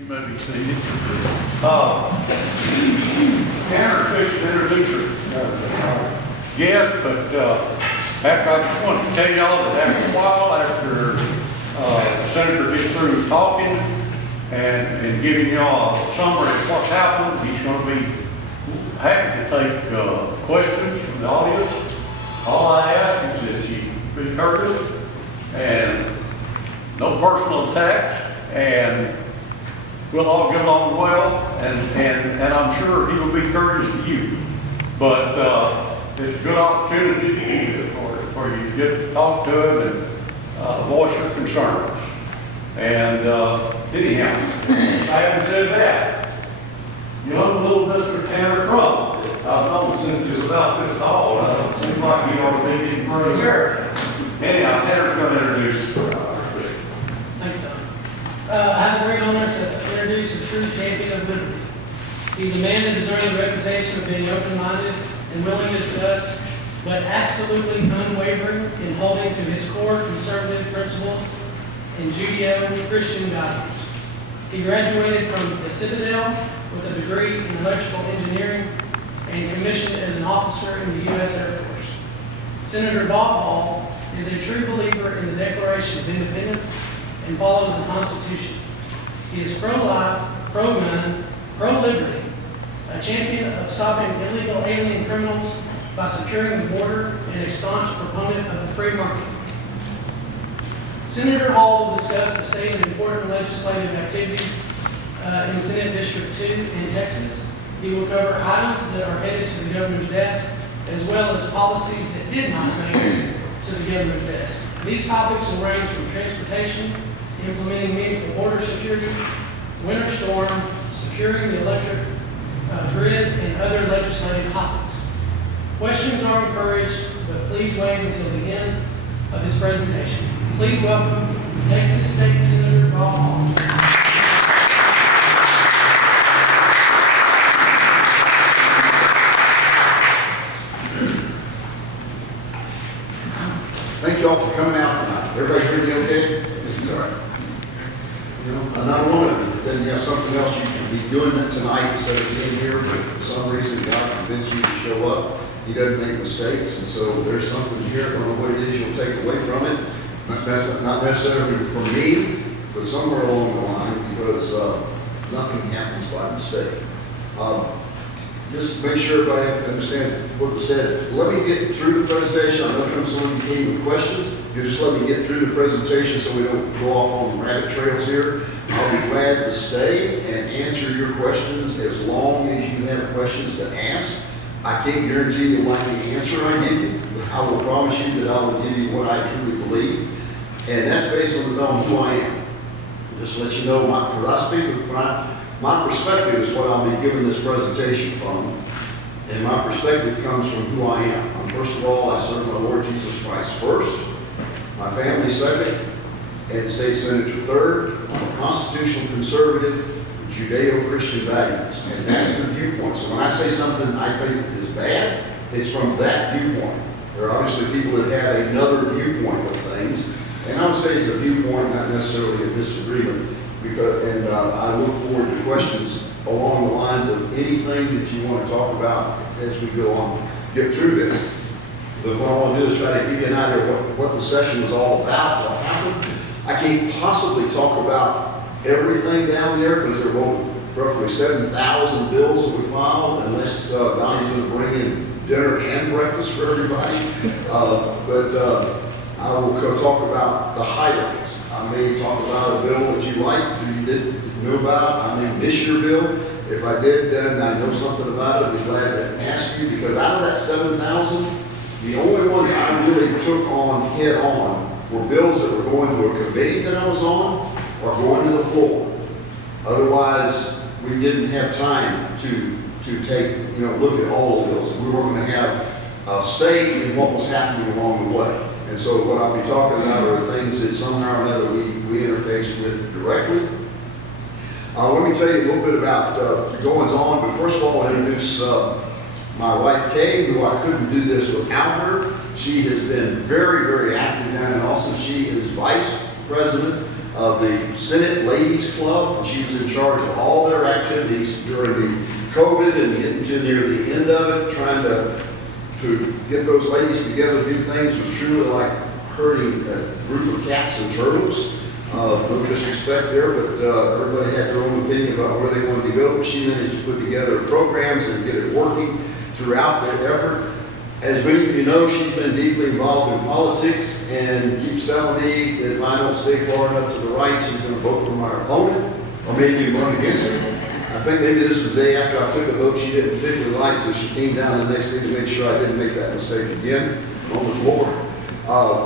You may be seated. Tanner fixed to introduce her. Yes, but after I just want to tell y'all that after a while, after the senator gets through talking and giving y'all a summary of what's happened, he's going to be happy to take questions from the audience. All I ask is that you be courteous and no personal attacks, and we'll all get along well, and I'm sure he will be courteous to you. But it's a good opportunity for you to get to talk to him and voice your concerns. And anyhow, having said that, young little Mr. Tanner Crump, I've known since he was about this tall. It seems like he ought to be getting pretty here. Anyhow, Tanner's going to introduce. Thanks, Don. I have the great honor to introduce a true champion of liberty. He's a man that deserves a reputation of being open-minded and willing to discuss, but absolutely unwavering in holding to his core conservative principles and Judeo-Christian values. He graduated from the Citadel with a degree in electrical engineering and commissioned as an officer in the U.S. Air Force. Senator Bob Hall is a true believer in the Declaration of Independence and follows the Constitution. He is pro-life, pro-gun, pro-liberty, a champion of stopping illegal alien criminals by securing the border, and a staunch proponent of the free market. Senator Hall will discuss the state of important legislative activities in Senate District 2 in Texas. He will cover items that are headed to the governor's desk, as well as policies that did not make it to the governor's desk. These topics will range from transportation, implementing meaningful border security, winter storm, securing the electric grid, and other legislative topics. Questions are encouraged, but please wait until the end of his presentation. Please welcome Texas State Senator Bob Hall. Thank you all for coming out tonight. Everybody hear me okay? This is all right. You know, not one of you doesn't have something else you can be doing tonight instead of being here, but for some reason God convinced you to show up. He doesn't make mistakes, and so there's something here. I don't know what it is you'll take away from it. Not necessarily from me, but somewhere along the line, because nothing happens by mistake. Just make sure everybody understands what was said. Let me get through the presentation. I know some of you came with questions. You just let me get through the presentation so we don't go off on rabbit trails here. I'll be glad to stay and answer your questions as long as you have questions to ask. I can't guarantee you'll like the answer I give you, but I will promise you that I will give you what I truly believe. And that's based on who I am. Just to let you know, my perspective is what I'll be giving this presentation from. And my perspective comes from who I am. First of all, I serve my Lord Jesus Christ first, my family second, and state senator third. I'm a constitutional conservative with Judeo-Christian values. And that's the viewpoint. So when I say something I think is bad, it's from that viewpoint. There are obviously people that have another viewpoint of things. And I would say it's a viewpoint, not necessarily a disagreement. And I look forward to questions along the lines of anything that you want to talk about as we go on, get through this. But what I want to do is try to give you an idea of what the session was all about, what happened. I can't possibly talk about everything down there because there were roughly 7,000 bills that we filed, unless Donnie's going to bring in dinner and breakfast for everybody. But I will talk about the highlights. I may talk about a bill that you like, that you didn't know about. I may miss your bill. If I did, then I know something about it. I'd be glad to ask you, because out of that 7,000, the only ones I really took on head on were bills that were going to a committee that I was on or going to the floor. Otherwise, we didn't have time to take, look at all the bills. We were going to have a say in what was happening along the way. And so what I'll be talking about are things that somehow or another we interfaced with directly. Let me tell you a little bit about the goings on, but first of all, I'll introduce my wife, Kay, who I couldn't do this without her. She has been very, very active down in Austin. She is vice president of the Senate Ladies Club, and she was in charge of all their activities during the COVID and getting to near the end of it, trying to get those ladies together to do things. Was truly like herding a group of cats and turtles. No disrespect there, but everybody had their own opinion about where they wanted to go. But she managed to put together programs and get it working throughout that effort. As many of you know, she's been deeply involved in politics and keeps telling me that if I don't stay far enough to the right, she's going to vote for my opponent, or maybe run against him. I think maybe this was the day after I took a vote she didn't particularly like, so she came down the next day to make sure I didn't make that mistake again on the floor.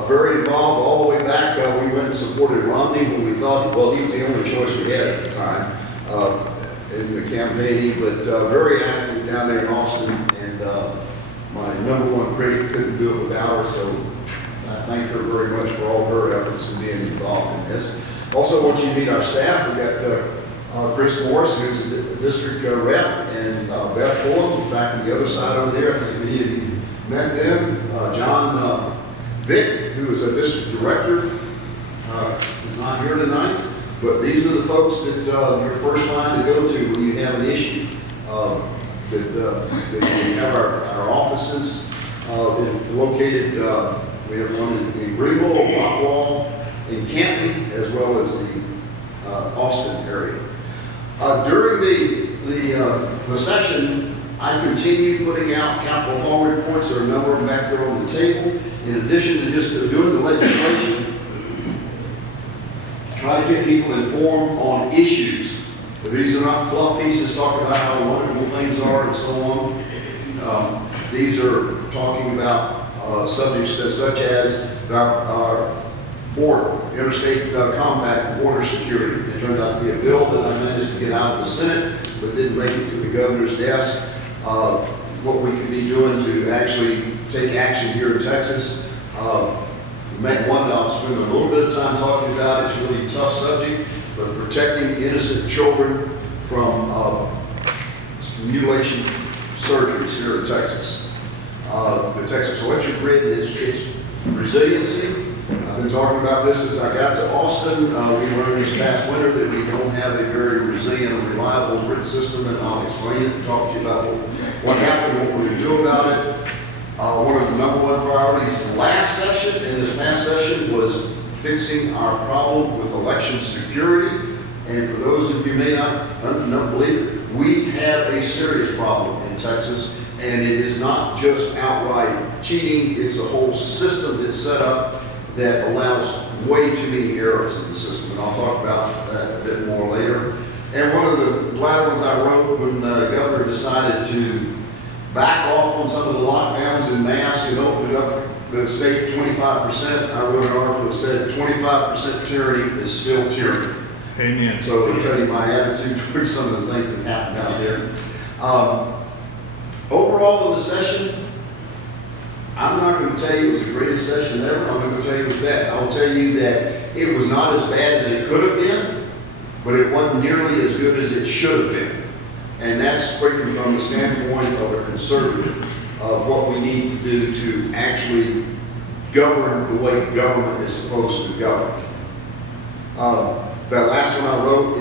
Very involved all the way back. We went and supported Romney when we thought, well, he was the only choice we had at the time in the campaigning, but very active down there in Austin, and my #1 critic couldn't do it without her, so I thank her very much for all her efforts in being involved in this. Also want you to meet our staff. We've got Chris Morris, who's a district rep, and Beth Fulham, who's back on the other side over there. I think many of you met them. John Vick, who is a district director, is not here tonight, but these are the folks that you're first line to go to when you have an issue. We have our offices located, we have one in Greenville, Rockwall, in Canton, as well as the Austin area. During the session, I continue putting out capital hall reports. There are a number of them back there on the table. In addition to just doing the legislation, try to get people informed on issues. These are not fluff pieces talking about how wonderful things are and so on. These are talking about subjects such as our border, interstate compact for border security. It turned out to be a bill that I managed to get out of the Senate, but didn't make it to the governor's desk. What we could be doing to actually take action here in Texas. We met one that I'll spend a little bit of time talking about. It's a really tough subject, but protecting innocent children from mutilation surgeries here in Texas. The Texas electric grid is its resiliency. I've been talking about this since I got to Austin. We learned this past winter that we don't have a very resilient and reliable grid system, and I'll explain it and talk to you about what happened, what we're going to do about it. One of the #1 priorities in last session, in this past session, was fixing our problem with election security. And for those of you who may not believe it, we have a serious problem in Texas, and it is not just outright cheating. It's a whole system that's set up that allows way too many errors in the system, and I'll talk about that a bit more later. And one of the latter ones I wrote when the governor decided to back off on some of the lockdowns in mass and open up the state 25%. I wrote an article that said 25% tyranny is still tyranny. Amen. So I'll tell you my attitude towards some of the things that happened out there. Overall in the session, I'm not going to tell you it was the greatest session ever. I'm going to tell you it was bad. I will tell you that it was not as bad as it could have been, but it wasn't nearly as good as it should have been. And that's speaking from the standpoint of a conservative of what we need to do to actually govern the way government is supposed to govern. That last one I wrote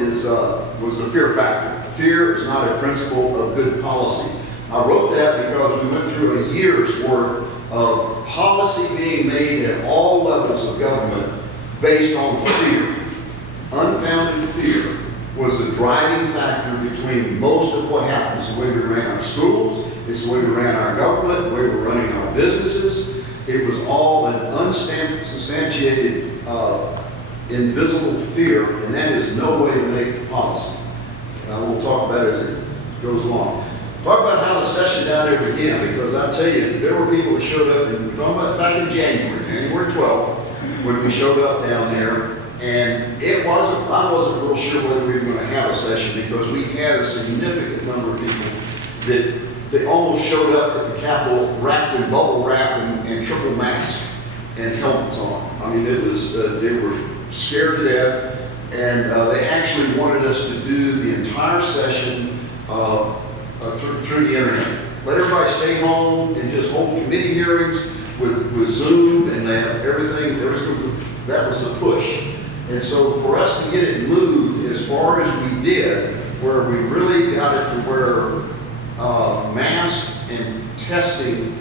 was the fear factor. Fear is not a principle of good policy. I wrote that because we went through a year's worth of policy being made at all levels of government based on fear. Unfounded fear was the driving factor between most of what happens. The way we ran our schools, it's the way we ran our government, the way we're running our businesses. It was all an unsubstantiated, invisible fear, and that is no way to make policy. And I will talk about it as it goes along. Talk about how the session down there began, because I tell you, there were people that showed up, and we're talking about back in January 12th, when we showed up down there, and I wasn't real sure whether we were going to have a session, because we had a significant number of people that they almost showed up at the Capitol wrapped in bubble wrap and triple mask and helmets on. I mean, it was, they were scared to death, and they actually wanted us to do the entire session through the internet. Let everybody stay home and just hold committee hearings with Zoom, and they have everything. That was the push. And so for us to get it moved as far as we did, where we really got it to where mask and testing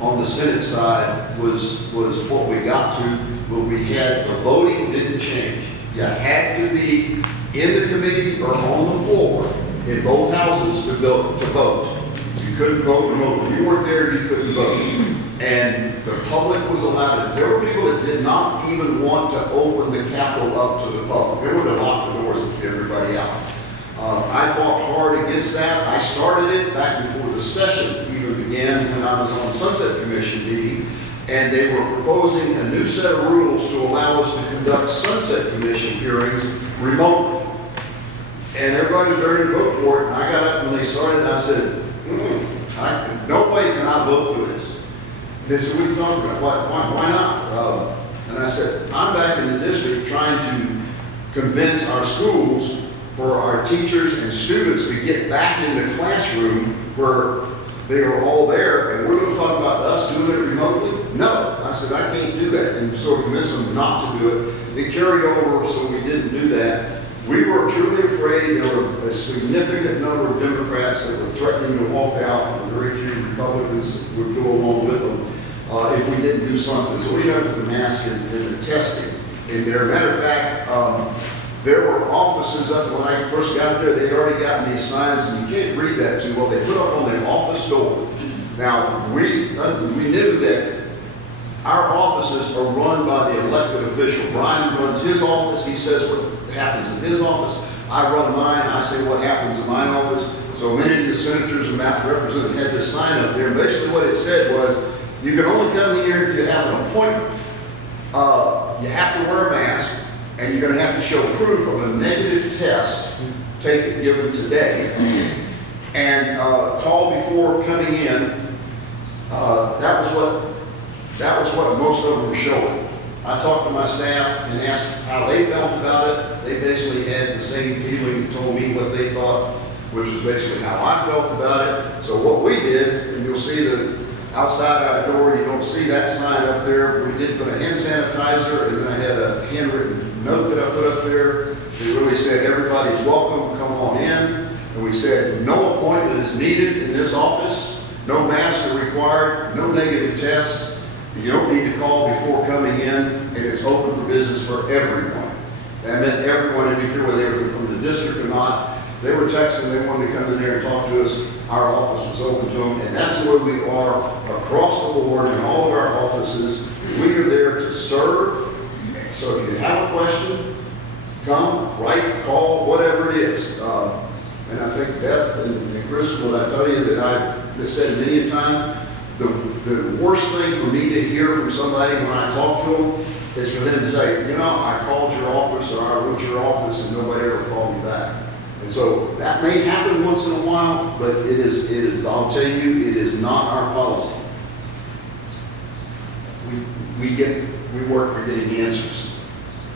on the Senate side was what we got to, but we had, the voting didn't change. You had to be in the committee or on the floor in both houses to vote. You couldn't vote remotely. If you weren't there, you couldn't vote. And the public was allowed. There were people that did not even want to open the Capitol up to the public. They would have locked the doors and kicked everybody out. I fought hard against that. I started it back before the session even began when I was on the Sunset Commission meeting, and they were proposing a new set of rules to allow us to conduct Sunset Commission hearings remotely. And everybody was ready to vote for it, and I got up when they started and I said, no way can I vote for this. And they said, what are you talking about? Why not? And I said, I'm back in the district trying to convince our schools for our teachers and students to get back in the classroom where they are all there, and we're going to talk about us doing it remotely? No. I said, I can't do that. And so convinced them not to do it. It carried over, so we didn't do that. We were truly afraid. There were a significant number of Democrats that were threatening to walk out, and very few Republicans would go along with them if we didn't do something. So we had the mask and the testing in there. Matter of fact, there were offices up when I first got there. They'd already gotten these signs, and you can't read that too well. They put up on the office door. Now, we knew that our offices are run by the elected official. Brian runs his office. He says what happens in his office. I run mine. I say what happens in my office. So many of the senators and representatives had this sign up there. And basically what it said was, you can only come here if you have an appointment. You have to wear a mask, and you're going to have to show proof of a negative test given today, and call before coming in. That was what most of them were showing. I talked to my staff and asked how they felt about it. They basically had the same feeling, told me what they thought, which was basically how I felt about it. So what we did, and you'll see that outside our door, you don't see that sign up there. We did put a hand sanitizer, and then I had a handwritten note that I put up there. It really said, everybody's welcome, come on in. And we said, no appointment is needed in this office. No mask are required, no negative test. You don't need to call before coming in, and it's open for business for everyone. That meant everyone in here, whether they were from the district or not. They were texting, they wanted to come in there and talk to us. Our office was open to them, and that's the way we are across the board in all of our offices. We are there to serve. So if you have a question, come, write, call, whatever it is. And I think Beth and Chris, what I tell you that I've said many a time, the worst thing for me to hear from somebody when I talk to them is for them to say, you know, I called your office or I wrote your office and nobody ever called me back. And so that may happen once in a while, but it is, I'll tell you, it is not our policy. We work for getting answers.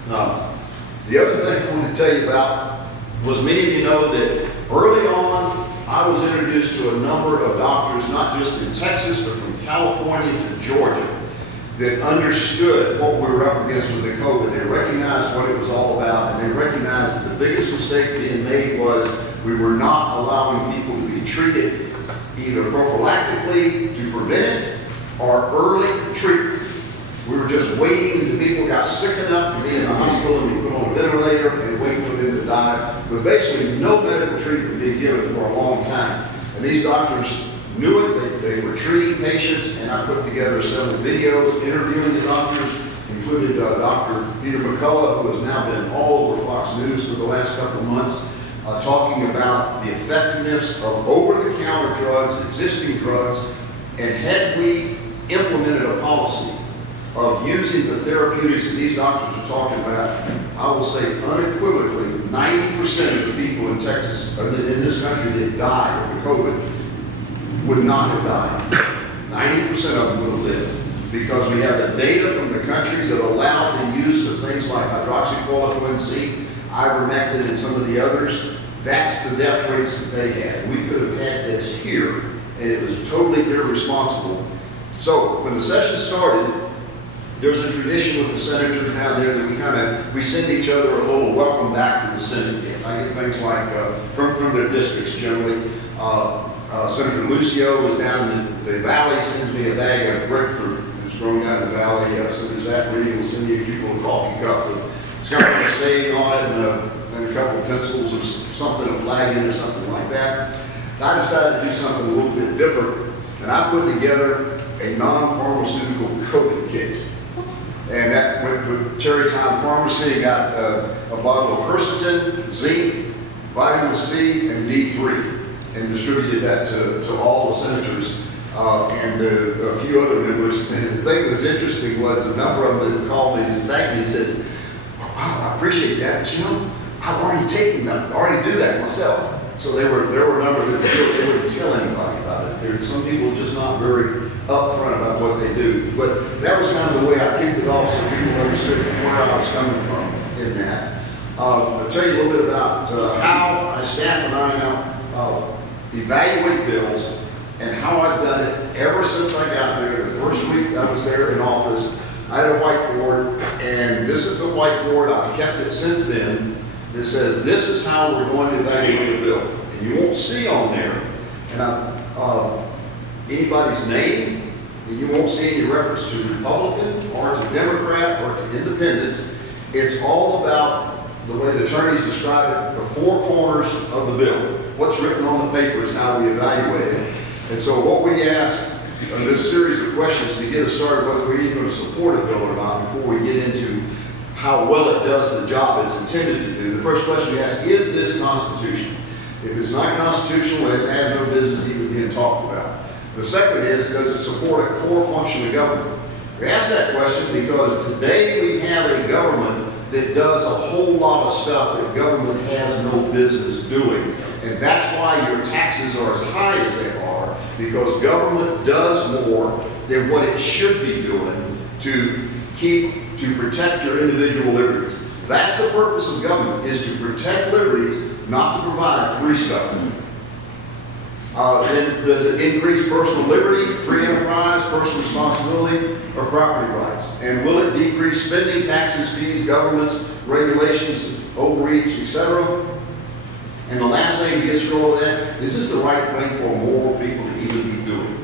The other thing I want to tell you about was many of you know that early on, I was introduced to a number of doctors, not just in Texas, but from California to Georgia, that understood what we were up against with the COVID. They recognized what it was all about, and they recognized that the biggest mistake being made was we were not allowing people to be treated either prophylactically to prevent it or early treatment. We were just waiting until people got sick enough to be in the hospital and be put on a ventilator and wait for them to die, with basically no medical treatment being given for a long time. And these doctors knew it. They were treating patients, and I put together several videos interviewing the doctors, including Dr. Peter McCullough, who has now been all over Fox News for the last couple of months, talking about the effectiveness of over-the-counter drugs, existing drugs, and had we implemented a policy of using the therapeutics that these doctors are talking about, I will say unequivocally, 90% of the people in Texas, or in this country that died of COVID, would not have died. 90% of them would have lived, because we have the data from the countries that allowed the use of things like hydroxychloroquine, zinc, ivermectin, and some of the others. That's the death rates that they had. We could have had this here, and it was totally irresponsible. So when the session started, There's a tradition with the senators down there that we send each other a little welcome back to the Senate gift. I get things like, from their districts generally. Senator Lucio is down in the valley, sends me a bag of grapefruit that's grown down in the valley. Senator Zach Reed will send me a cute little coffee cup with, it's got like a saying on it and a couple of pencils or something, a flag in or something like that. So I decided to do something a little bit different, and I put together a non-pharmaceutical COVID kit. And that went with Cherry Town Pharmacy, got a bottle of quercetin, zinc, vitamin C, and D3, and distributed that to all the senators and a few other members. And the thing that was interesting was the number of them that called me and thanked me and says, "Wow, I appreciate that, but you know, I've already taken that, I already do that myself." So there were a number that they wouldn't tell anybody about it. There were some people just not very upfront about what they do. But that was kind of the way I kicked it off so people understood where I was coming from in that. I'll tell you a little bit about how my staff and I now evaluate bills and how I've done it ever since I got there. The first week I was there in office, I had a whiteboard, and this is the whiteboard. I've kept it since then. That says this is how we're going to evaluate a bill. And you won't see on there anybody's name, and you won't see any reference to Republican or to Democrat or to Independent. It's all about the way the attorneys describe it, the four corners of the bill. What's written on the paper is how we evaluate it. And so what we ask in this series of questions to get us started, whether we're even going to support a bill or not, before we get into how well it does the job it's intended to do. The first question we ask, is this constitutional? If it's not constitutional, it has no business even being talked about. The second is, does it support a core function of government? We ask that question because today we have a government that does a whole lot of stuff that government has no business doing. And that's why your taxes are as high as they are, because government does more than what it should be doing to protect your individual liberties. That's the purpose of government, is to protect liberties, not to provide free stuff. Then does it increase personal liberty, free enterprise, personal responsibility, or property rights? And will it decrease spending, taxes, fees, governments, regulations, overreach, etc.? And the last thing to get through all that, is this the right thing for moral people to even be doing?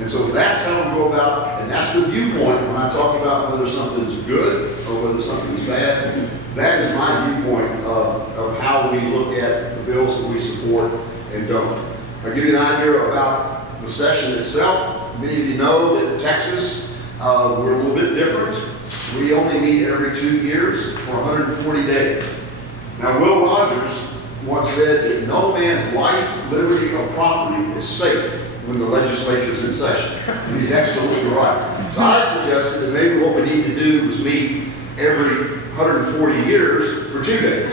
And so that's how we go about, and that's the viewpoint when I talk about whether something's good or whether something's bad. That is my viewpoint of how we look at the bills that we support and don't. I'll give you an idea about the session itself. Many of you know that in Texas, we're a little bit different. We only meet every 2 years for 140 days. Now, Will Rogers once said that no man's life, liberty, or property is safe when the legislature's in session. And he's absolutely right. So I suggested that maybe what we need to do is meet every 140 years for 2 days.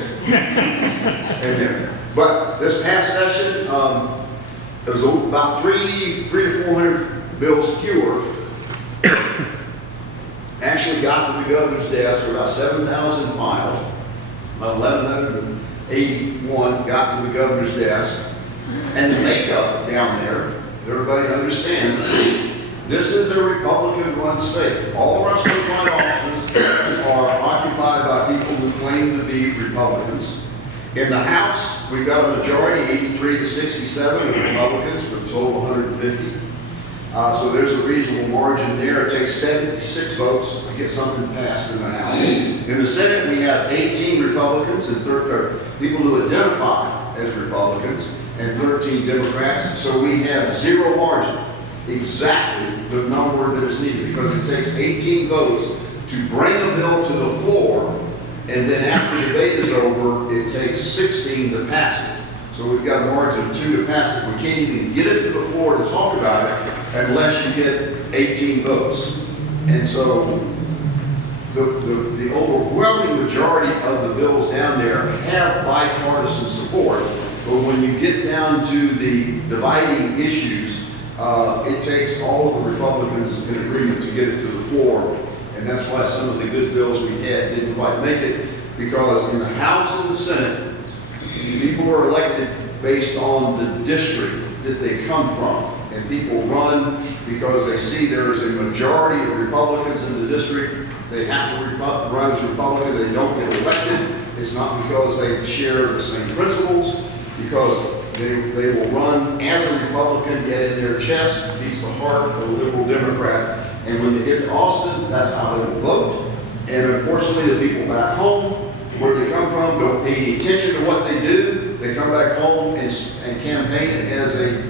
But this past session, there was about 300 to 400 bills fewer. Actually got to the governor's desk. There were about 7,000 filed. About 1,181 got to the governor's desk. And the makeup down there, everybody understand, this is a Republican-run state. All of our statewide offices are occupied by people who claim to be Republicans. In the House, we've got a majority, 83 to 67 of Republicans, for a total of 150. So there's a reasonable margin there. It takes 76 votes to get something passed in the House. In the Senate, we have 18 Republicans and people who identify as Republicans and 13 Democrats. So we have zero margin, exactly the number that is needed, because it takes 18 votes to bring a bill to the floor, and then after the debate is over, it takes 16 to pass it. So we've got a margin of 2 to pass it. We can't even get it to the floor to talk about it unless you get 18 votes. And so the overwhelming majority of the bills down there have bipartisan support, but when you get down to the dividing issues, it takes all of the Republicans in agreement to get it to the floor. And that's why some of the good bills we had didn't quite make it, because in the House and the Senate, people are elected based on the district that they come from. And people run because they see there is a majority of Republicans in the district They have to run as Republican. They don't get elected. It's not because they share the same principles, because they will run as a Republican, yet in their chest beats the heart of a liberal Democrat. And when they get to Austin, that's how they will vote. And unfortunately, the people back home, where they come from, don't pay any attention to what they do. They come back home and campaign as a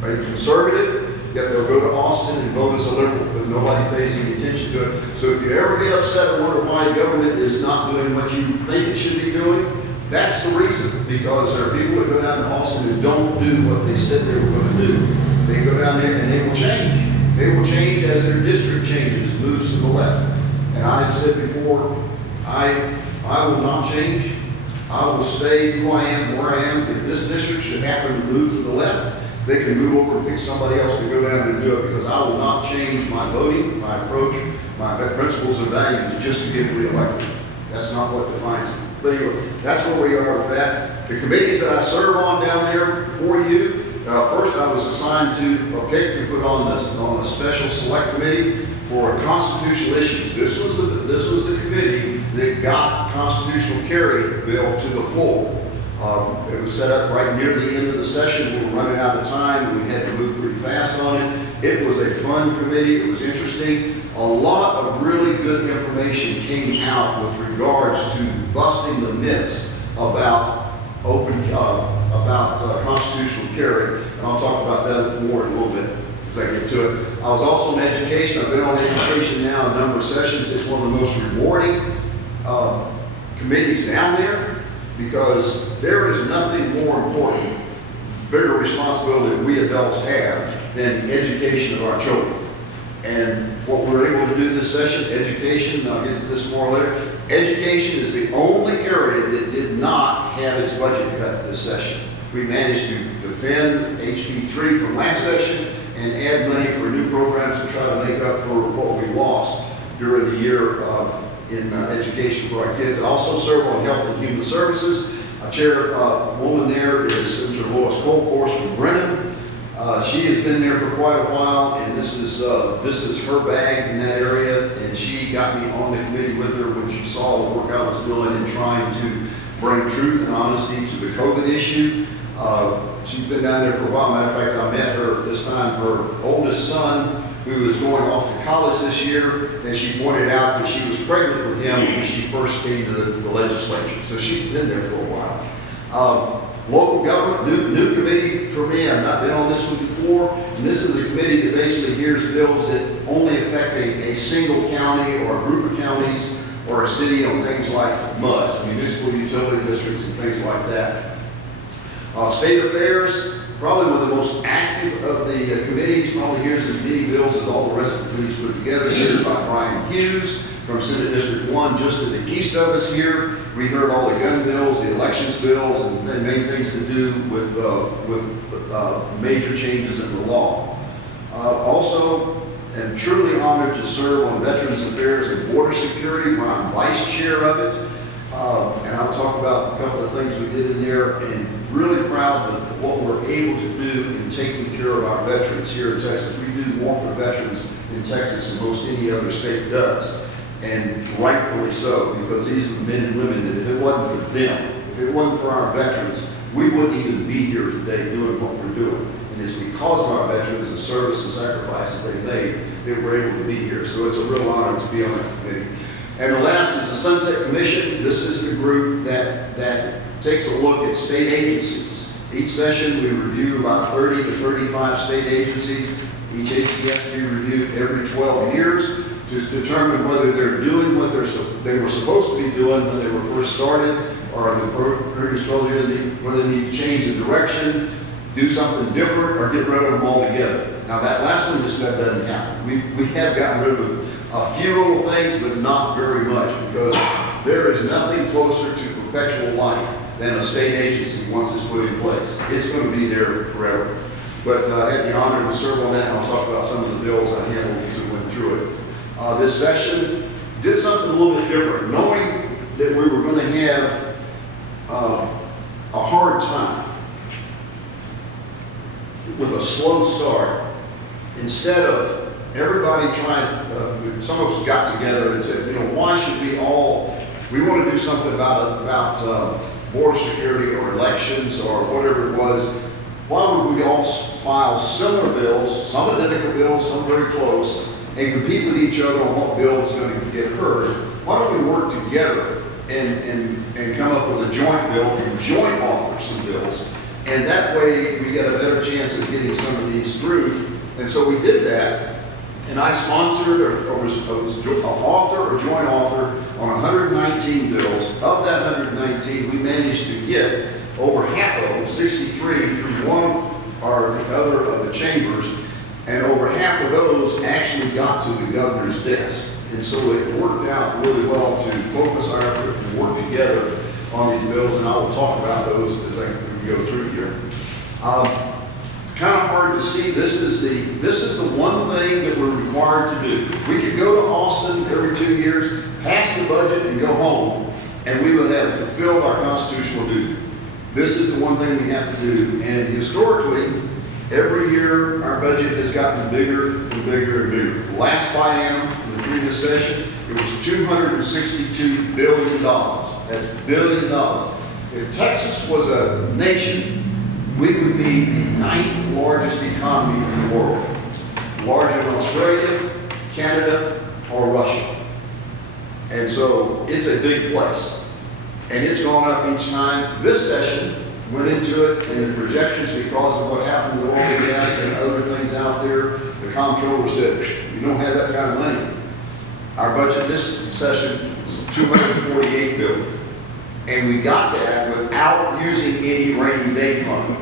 conservative, yet they'll go to Austin and vote as a liberal, but nobody pays any attention to it. So if you ever get upset and wonder why government is not doing what you think it should be doing, that's the reason. Because there are people that go down to Austin and don't do what they said they were going to do. They go down there and they will change. They will change as their district changes, moves to the left. And I have said before, I will not change. I will stay who I am, where I am. If this district should happen to move to the left, they can move over and pick somebody else to go down and do it, because I will not change my voting, my approach, my principles and values just to get reelected. That's not what defines me. But anyway, that's where we are with that. The committees that I serve on down there for you, first I was assigned to put on a special select committee for constitutional issues. This was the committee that got constitutional carry bill to the floor. It was set up right near the end of the session. We were running out of time, and we had to move pretty fast on it. It was a fun committee. It was interesting. A lot of really good information came out with regards to busting the myths about constitutional carry, and I'll talk about that more in a little bit as I get to it. I was also in education. I've been on education now a number of sessions. It's one of the most rewarding committees down there, because there is nothing more important, bigger responsibility that we adults have than the education of our children. And what we're able to do this session, education, and I'll get to this more later, education is the only area that did not have its budget cut this session. We managed to defend HB3 from last session and add money for new programs to try to make up for what we lost during the year in education for our kids. I also serve on Health and Human Services. Our chairwoman there is Senator Lois Colcourse from Brennan. She has been there for quite a while, and this is her bag in that area, and she got me on the committee with her when she saw the work I was doing in trying to bring truth and honesty to the COVID issue. She's been down there for a while. Matter of fact, I met her this time, her oldest son, who is going off to college this year, and she pointed out that she was pregnant with him when she first came to the legislature. So she's been there for a while. Local government, new committee for me. I've not been on this one before. And this is a committee that basically hears bills that only affect a single county or a group of counties or a city on things like MUDs, municipal utility districts, and things like that. State affairs, probably one of the most active of the committees, probably hears as many bills as all the rest of the committees put together, chaired by Brian Hughes from Senate District 1, just to the east of us here. We heard all the gun bills, the elections bills, and many things to do with major changes in the law. Also, am truly honored to serve on Veterans Affairs and Border Security, where I'm vice chair of it. And I'll talk about a couple of things we did in there, and really proud of what we're able to do in taking care of our veterans here in Texas. We do more for veterans in Texas than most any other state does. And rightfully so, because these are the men and women that if it wasn't for them, if it wasn't for our veterans, we wouldn't even be here today doing what we're doing. And it's because of our veterans, the service and sacrifice that they made, that we're able to be here. So it's a real honor to be on that committee. And the last is the Sunset Commission. This is the group that takes a look at state agencies. Each session we review about 30 to 35 state agencies. Each agency has to be reviewed every 12 years to determine whether they're doing what they were supposed to be doing when they were first started, or the previous 12 years, whether they need to change the direction, do something different, or get rid of them altogether. Now that last one just doesn't happen. We have gotten rid of a few little things, but not very much, because there is nothing closer to perpetual life than a state agency once it's put in place. It's going to be there forever. But I had the honor to serve on that, and I'll talk about some of the bills I handled as we went through it. This session did something a little bit different. Knowing that we were going to have a hard time with a slow start, instead of everybody tried, some of us got together and said, why should we want to do something about border security or elections or whatever it was. Why would we all file similar bills, some identical bills, some very close, and compete with each other on what bill is going to get heard? Why don't we work together and come up with a joint bill and joint offer some bills? And that way we get a better chance of getting some of these through. And so we did that. And I sponsored or was an author or joint author on 119 bills. Of that 119, we managed to get over half of them, 63, through one or the other of the chambers. And over half of those actually got to the governor's desk. And so it worked out really well to focus our effort and work together on these bills. And I will talk about those as we go through here. It's kind of hard to see. This is the one thing that we're required to do. We could go to Austin every 2 years, pass the budget, and go home, and we would have fulfilled our constitutional duty. This is the one thing we have to do. And historically, every year our budget has gotten bigger and bigger and bigger. Last biennium, in the previous session, it was $262 billion. That's $1 billion. If Texas was a nation, we would be the 9th largest economy in the world. Larger than Australia, Canada, or Russia. And so it's a big place. And it's gone up each time. This session went into it, and the projections, because of what happened with oil and gas and other things out there, the comptroller said, you don't have that kind of money. Our budget this session was $248 billion. And we got that without using any rainy day fund.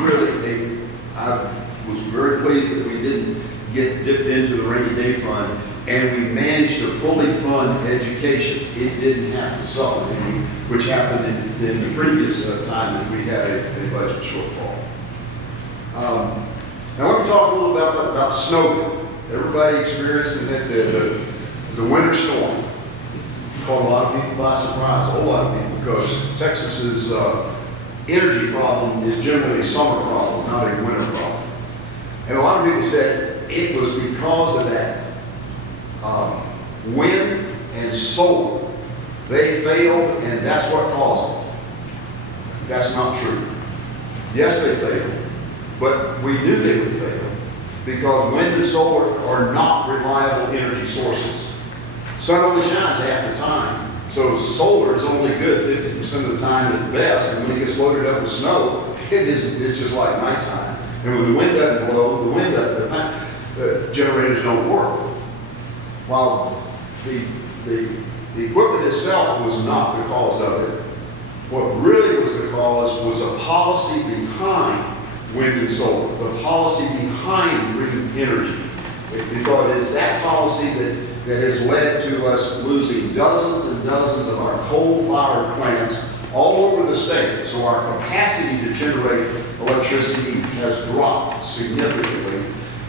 Really, I was very pleased that we didn't get dipped into the rainy day fund, and we managed to fully fund education. It didn't have to suffer any, which happened in the previous time that we had a budget shortfall. Now let me talk a little bit about snow. Everybody experienced the winter storm. Caught a lot of people by surprise, a whole lot of people, because Texas's energy problem is generally a summer problem, not a winter problem. And a lot of people said it was because of that wind and solar. They failed, and that's what caused it. That's not true. Yes, they failed, but we knew they would fail because wind and solar are not reliable energy sources. Sun only shines half the time, so solar is only good 50% of the time at best, and when it gets loaded up with snow, it's just like nighttime. And when the wind doesn't blow, the generators don't work. While the equipment itself was not the cause of it, what really was the cause was a policy behind wind and solar, the policy behind green energy. Because it's that policy that has led to us losing dozens and dozens of our coal-fired plants all over the state. So our capacity to generate electricity has dropped significantly.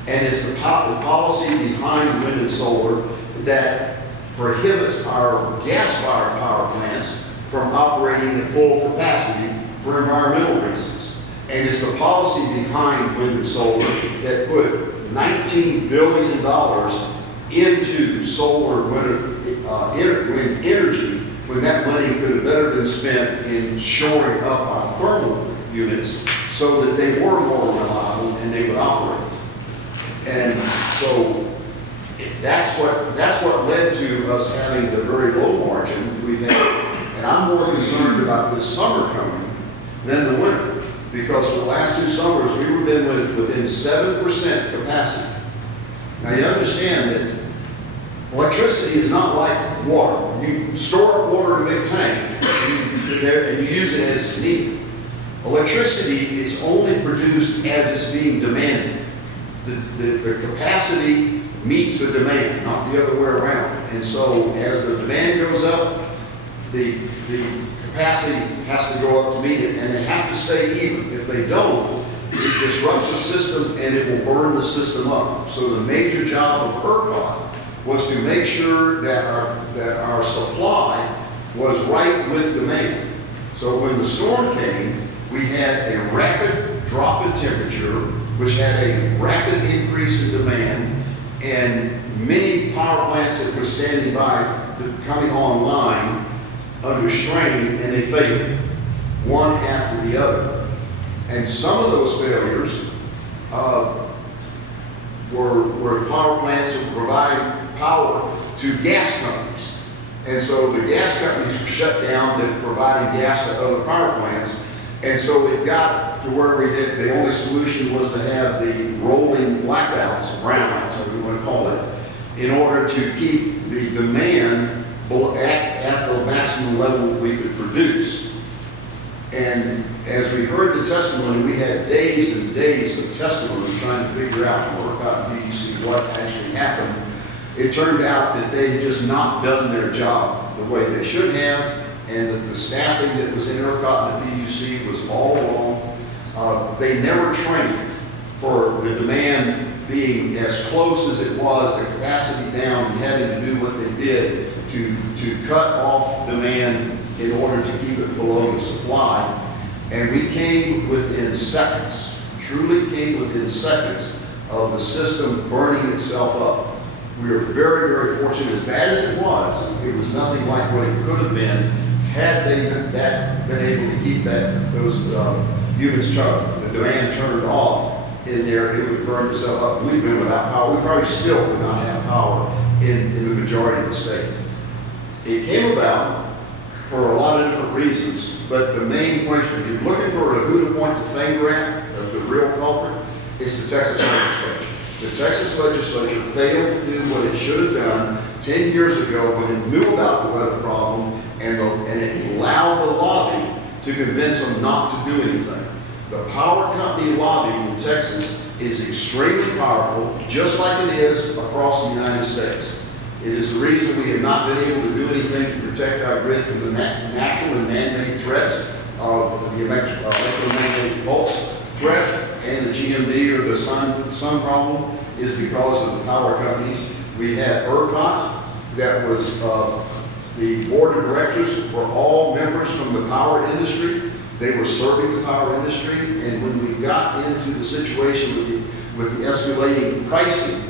And it's the policy behind wind and solar that prohibits our gas-fired power plants from operating at full capacity for environmental reasons. And it's the policy behind wind and solar that put $19 billion into solar wind energy when that money could have better been spent in shoring up our thermal units so that they were more reliable and they would operate. And so that's what led to us having the very low margin we've had. And I'm more concerned about this summer coming than the winter, because for the last 2 summers we've been within 7% capacity. Now you understand that electricity is not like water. You store up water in a big tank and you use it as needed. Electricity is only produced as it's being demanded. The capacity meets the demand, not the other way around. And so as the demand goes up, the capacity has to go up to meet it, and they have to stay even. If they don't, it disrupts the system and it will burn the system up. So the major job of ERCOT was to make sure that our supply was right with demand. So when the storm came, we had a rapid drop in temperature, which had a rapid increase in demand, and many power plants that were standing by, coming online under strain, and they failed, one after the other. And some of those failures were power plants that provided power to gas companies. And so the gas companies were shut down that provided gas to other power plants. And so it got to where we did, the only solution was to have the rolling blackouts, brownouts, whatever we want to call it, in order to keep the demand at the maximum level we could produce. And as we heard the testimony, we had days and days of testimony trying to figure out from ERCOT and PUC what actually happened. It turned out that they had just not done their job the way they should have, and that the staffing that was in ERCOT and the PUC was all wrong. They never trained for the demand being as close as it was, the capacity down, and having to do what they did to cut off demand in order to keep it below the supply. And we came within seconds, truly came within seconds of the system burning itself up. We were very, very fortunate. As bad as it was nothing like what it could have been had they been able to keep those units, the demand turned off in there. It would have burned itself up. We've been without power. We probably still would not have power in the majority of the state. It came about for a lot of different reasons, but the main question, if you're looking for who to point the finger at, the real culprit, it's the Texas legislature. The Texas legislature failed to do what it should have done 10 years ago when it knew about the weather problem, and it allowed the lobby to convince them not to do anything. The power company lobby in Texas is extremely powerful, just like it is across the United States. It is the reason we have not been able to do anything to protect our grid from the natural and man-made threats of the electromagnetic pulse threat and the GMD or the sun problem is because of the power companies. We had ERCOT that was, the board of directors were all members from the power industry. They were serving the power industry, and when we got into the situation with the escalating pricing,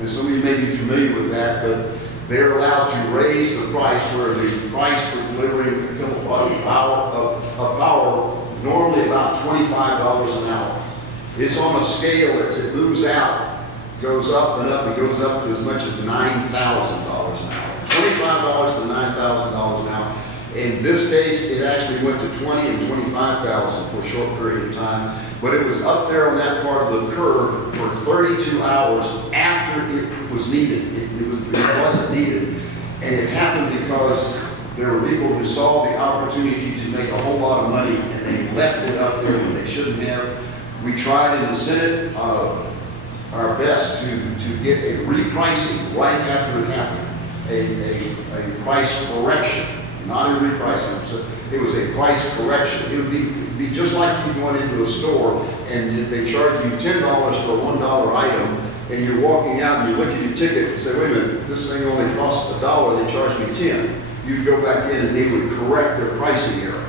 and some of you may be familiar with that, but they're allowed to raise the price where the price for delivering a kilowatt of power normally about $25 an hour. It's on a scale as it moves out, goes up and up, and goes up to as much as $9,000 an hour. $25 to $9,000 an hour. In this case, it actually went to $20,000 and $25,000 for a short period of time, but it was up there on that part of the curve for 32 hours after it was needed. It wasn't needed, and it happened because there were people who saw the opportunity to make a whole lot of money, and they left it up there when they shouldn't have. We tried in the Senate our best to get a repricing right after it happened, a price correction. Not a repricing, so it was a price correction. It would be just like you going into a store and they charge you $10 for a $1 item, and you're walking out and you look at your ticket and say, wait a minute, this thing only costs $1, they charge me 10. You'd go back in and they would correct their pricing error.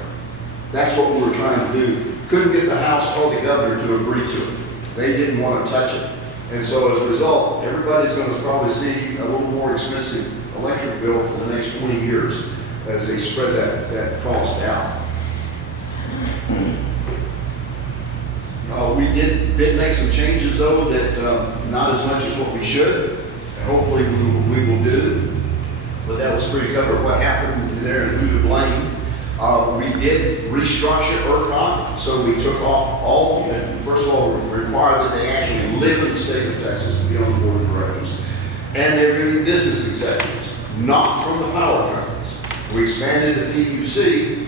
That's what we were trying to do. Couldn't get the House or the governor to agree to it. They didn't want to touch it. And so as a result, everybody's going to probably see a little more expensive electric bill for the next 20 years as they spread that cost out. We did make some changes though that not as much as what we should. Hopefully we will do, but that was pretty covered what happened there and who to blame. We did restructure ERCOT, so we took off all of it. First of all, we required that they actually live in the state of Texas to be on the board of directors, and they're going to be business executives, not from the power companies. We expanded the PUC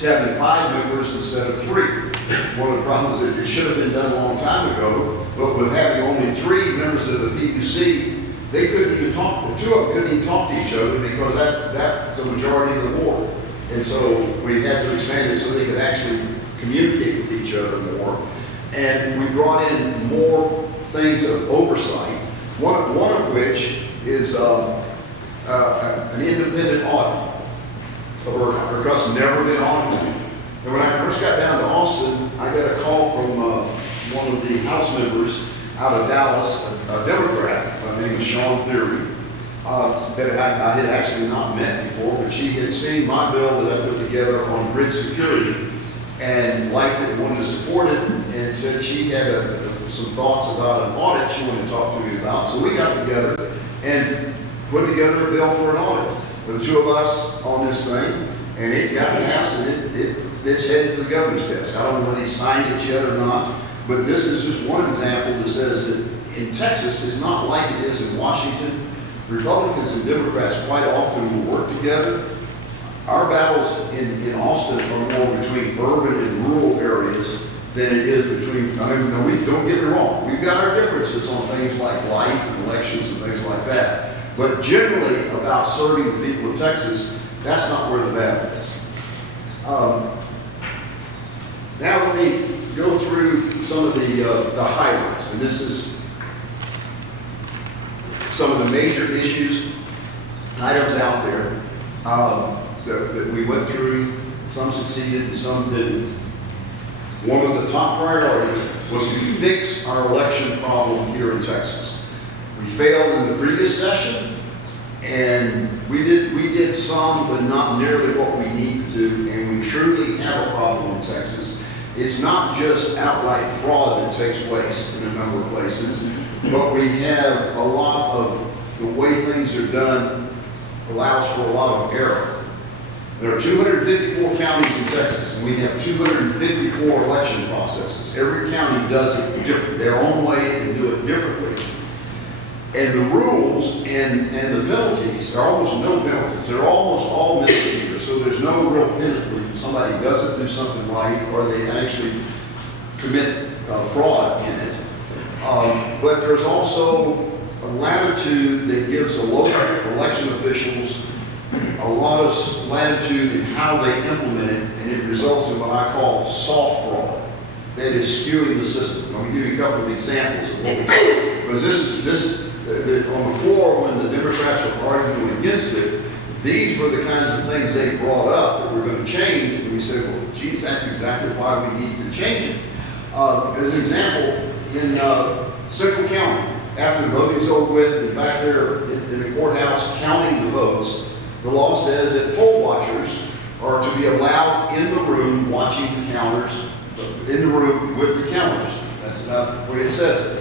to having 5 members instead of 3. One of the problems is that it should have been done a long time ago, but with having only 3 members of the PUC, they couldn't even talk, 2 of them couldn't even talk to each other because that's the majority of the board. And so we had to expand it so they could actually communicate with each other more. And we brought in more things of oversight, one of which is an independent audit. ERCOT's never been audited. And when I first got down to Austin, I got a call from one of the House members out of Dallas, a Democrat, her name is Sean Theory, that I had actually not met before, but she had seen my bill that I put together on grid security and liked it, wanted to support it, and said she had some thoughts about an audit she wanted to talk to me about. So we got together and put together a bill for an audit with the two of us on this thing, and it got passed, and it's headed to the governor's desk. I don't know whether he signed it yet or not, but this is just one example that says that in Texas, it's not like it is in Washington. Republicans and Democrats quite often will work together. Our battles in Austin are more between urban and rural areas than it is between, don't get me wrong, we've got our differences on things like life and elections and things like that. But generally about serving the people of Texas, that's not where the battle is. Now let me go through some of the highlights, and this is some of the major issues, items out there that we went through. Some succeeded and some didn't. One of the top priorities was to fix our election problem here in Texas. We failed in the previous session, and we did some, but not nearly what we need to do, and we truly have a problem in Texas. It's not just outright fraud that takes place in a number of places, but we have a lot of the way things are done allows for a lot of error. There are 254 counties in Texas, and we have 254 election processes. Every county does it different, their own way, and do it differently. And the rules and the penalties, there are almost no penalties. They're almost all misdemeanors, so there's no real penalty if somebody doesn't do something right or they actually commit fraud in it. But there's also a latitude that gives the local election officials a lot of latitude in how they implement it, and it results in what I call soft fraud. That is skewing the system. Let me give you a couple of examples of what we do. Because on the floor, when the Democrats were arguing against it, these were the kinds of things they brought up that we're going to change, and we said, well, geez, that's exactly why we need to change it. As an example, in Central County, after the voting's over with, and back there in the courthouse counting the votes, the law says that poll watchers are to be allowed in the room watching the counters, in the room with the counters. That's not the way it says it.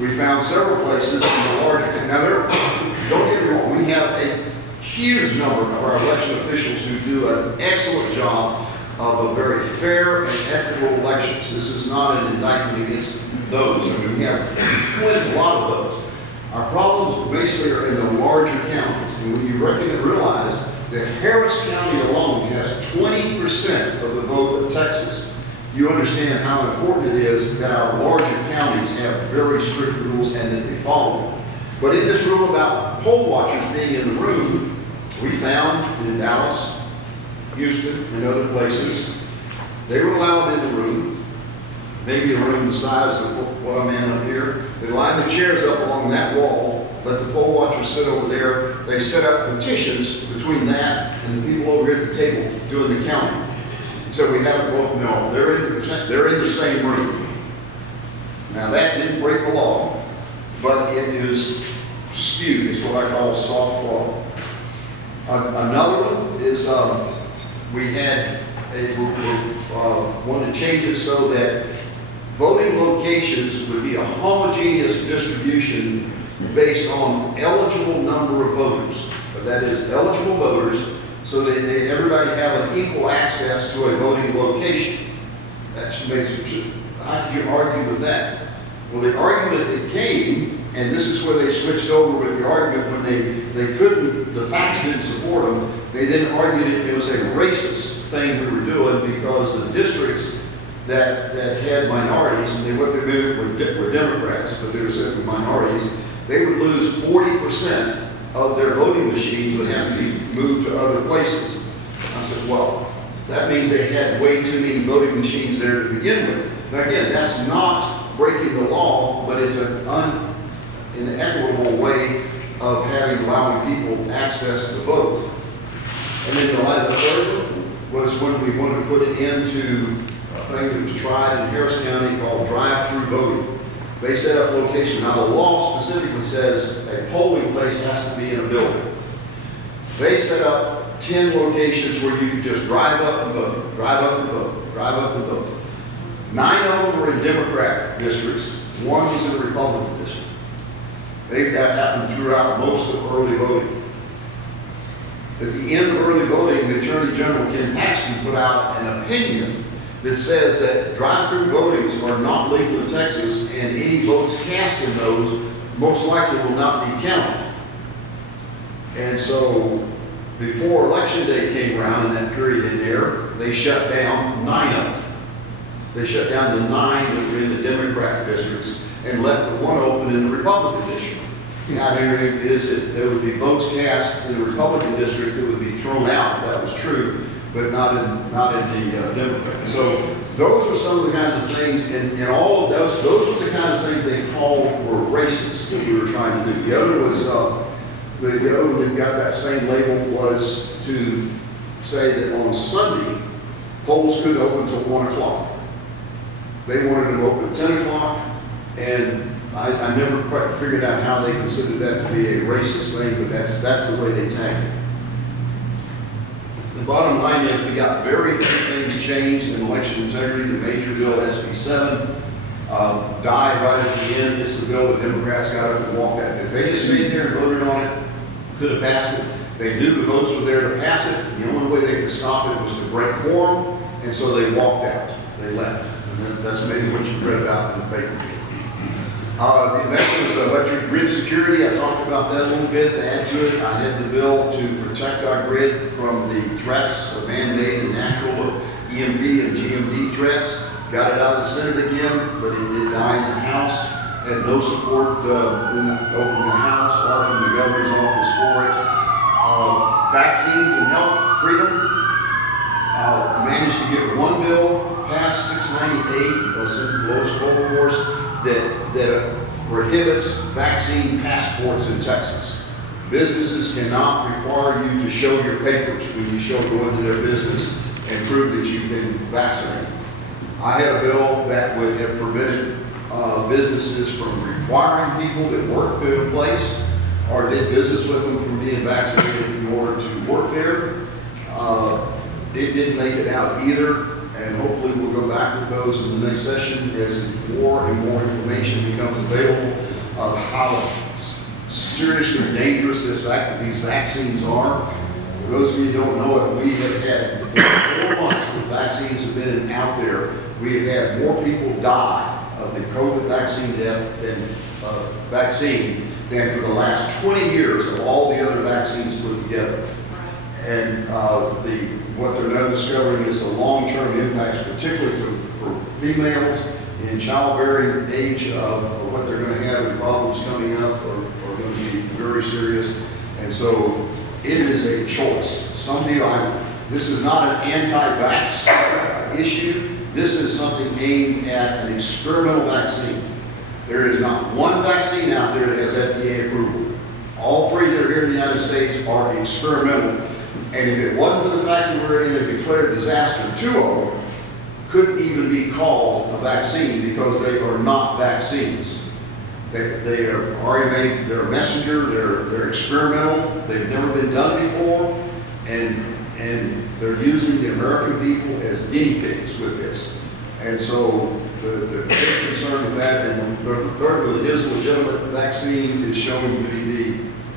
We found several places in the larger, now don't get me wrong, we have a huge number of our election officials who do an excellent job of a very fair and equitable elections. This is not an indictment against those. I mean, we have a lot of those. Our problems basically are in the larger counties. And when you realize that Harris County alone has 20% of the vote of Texas, you understand how important it is that our larger counties have very strict rules and that they follow them. But in this rule about poll watchers being in the room, we found in Dallas, Houston, and other places, they would allow them in the room, maybe a room the size of what I'm in up here. They line the chairs up along that wall, let the poll watchers sit over there. They set up petitions between that and the people over here at the table doing the counting. So we have, well, no, they're in the same room. Now that didn't break the law, but it is skewed. It's what I call soft fraud. Another one is we wanted to change it so that voting locations would be a homogeneous distribution based on eligible number of voters. That is, eligible voters, so that everybody have an equal access to a voting location. That makes it, how do you argue with that? Well, the argument that came, and this is where they switched over with the argument when they couldn't, the facts didn't support them, they then argued it was a racist thing we were doing because the districts that had minorities, and what they meant were Democrats, but they were minorities, they would lose 40% of their voting machines would have to be moved to other places. I said, well, that means they had way too many voting machines there to begin with. Now again, that's not breaking the law, but it's an inequitable way of allowing people access to vote. And then the third one was when we wanted to put it into a thing that was tried in Harris County called drive-through voting. They set up locations. Now, the law specifically says a polling place has to be in a building. They set up 10 locations where you can just drive up and vote, drive up and vote, drive up and vote. 9 of them were in Democrat districts. 1 was in a Republican district. That happened throughout most of early voting. At the end of early voting, the Attorney General, Ken Paxton, put out an opinion that says that drive-through votings are not legal in Texas, and any votes cast in those most likely will not be counted. And so, before Election Day came around in that period in there, they shut down 9 of them. They shut down the 9 that were in the Democrat districts and left the 1 open in the Republican district. The idea is that there would be votes cast in the Republican district that would be thrown out if that was true, but not in the Democrat. So those were some of the kinds of things, and all of those were the kinds of things they called were racist that we were trying to do. The other was, the other one that got that same label was to say that on Sunday, polls could open till 1 o'clock. They wanted them open at 10 o'clock, and I never quite figured out how they considered that to be a racist thing, but that's the way they tagged it. The bottom line is we got very few things changed in election integrity. The major bill, SB 7, died right at the end. It's the bill that Democrats got up and walked out. If they just stayed there and voted on it, could have passed it. They knew the votes were there to pass it. The only way they could stop it was to break quorum, and so they walked out. They left. And that's maybe what you read about in the paper. The next was electric grid security. I talked about that a little bit. To add to it, I had the bill to protect our grid from the threats of man-made and natural EMP and GMD threats. Got it out of the Senate again, but it did die in the House. Had no support in the House or from the governor's office for it. Vaccines and health freedom. Managed to get 1 bill passed, 698, the lowest vote, of course, that prohibits vaccine passports in Texas. Businesses cannot require you to show your papers when you go into their business and prove that you've been vaccinated. I had a bill that would have prevented businesses from requiring people that work in a place or did business with them from being vaccinated in order to work there. It didn't make it out either. And hopefully we'll go back with those in the next session as more and more information becomes available of how seriously dangerous these vaccines are. For those of you who don't know it, we have had 4 months that vaccines have been out there. We have had more people die of the COVID vaccine death than for the last 20 years of all the other vaccines put together. And what they're now discovering is the long-term impacts, particularly for females in childbearing age of what they're going to have and problems coming up are going to be very serious. And so it is a choice. Some people, this is not an anti-vax issue. This is something aimed at an experimental vaccine. There is not one vaccine out there that has FDA approval. All 3 that are here in the United States are experimental. And if it wasn't for the fact that we're in a declared disaster, 2 of them couldn't even be called a vaccine because they are not vaccines. They are already made, they're a messenger, they're experimental, they've never been done before, and they're using the American people as guinea pigs with this. And so the big concern with that, and thirdly, it is a legitimate vaccine, is showing to be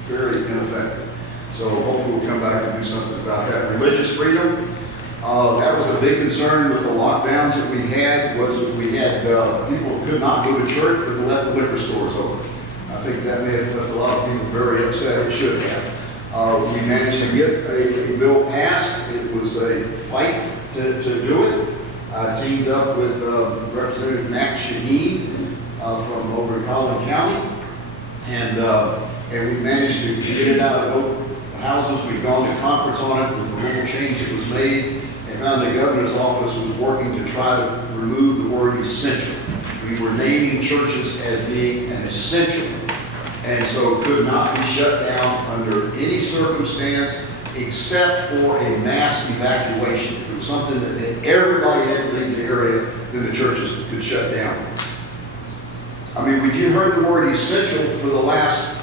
very ineffective. So hopefully we'll come back and do something about that. Religious freedom, that was a big concern with the lockdowns that we had, was we had people who could not go to church but left the liquor stores open. I think that may have left a lot of people very upset. It should have. We managed to get a bill passed. It was a fight to do it. I teamed up with Representative Matt Shaheen from over in Collin County, and we managed to get it out of both houses. We've gone to conference on it with the little change that was made, and found the governor's office was working to try to remove the word essential. We were naming churches as being an essential, and so could not be shut down under any circumstance except for a mass evacuation. It was something that everybody had to leave the area, then the churches could shut down. I mean, you heard the word essential for the last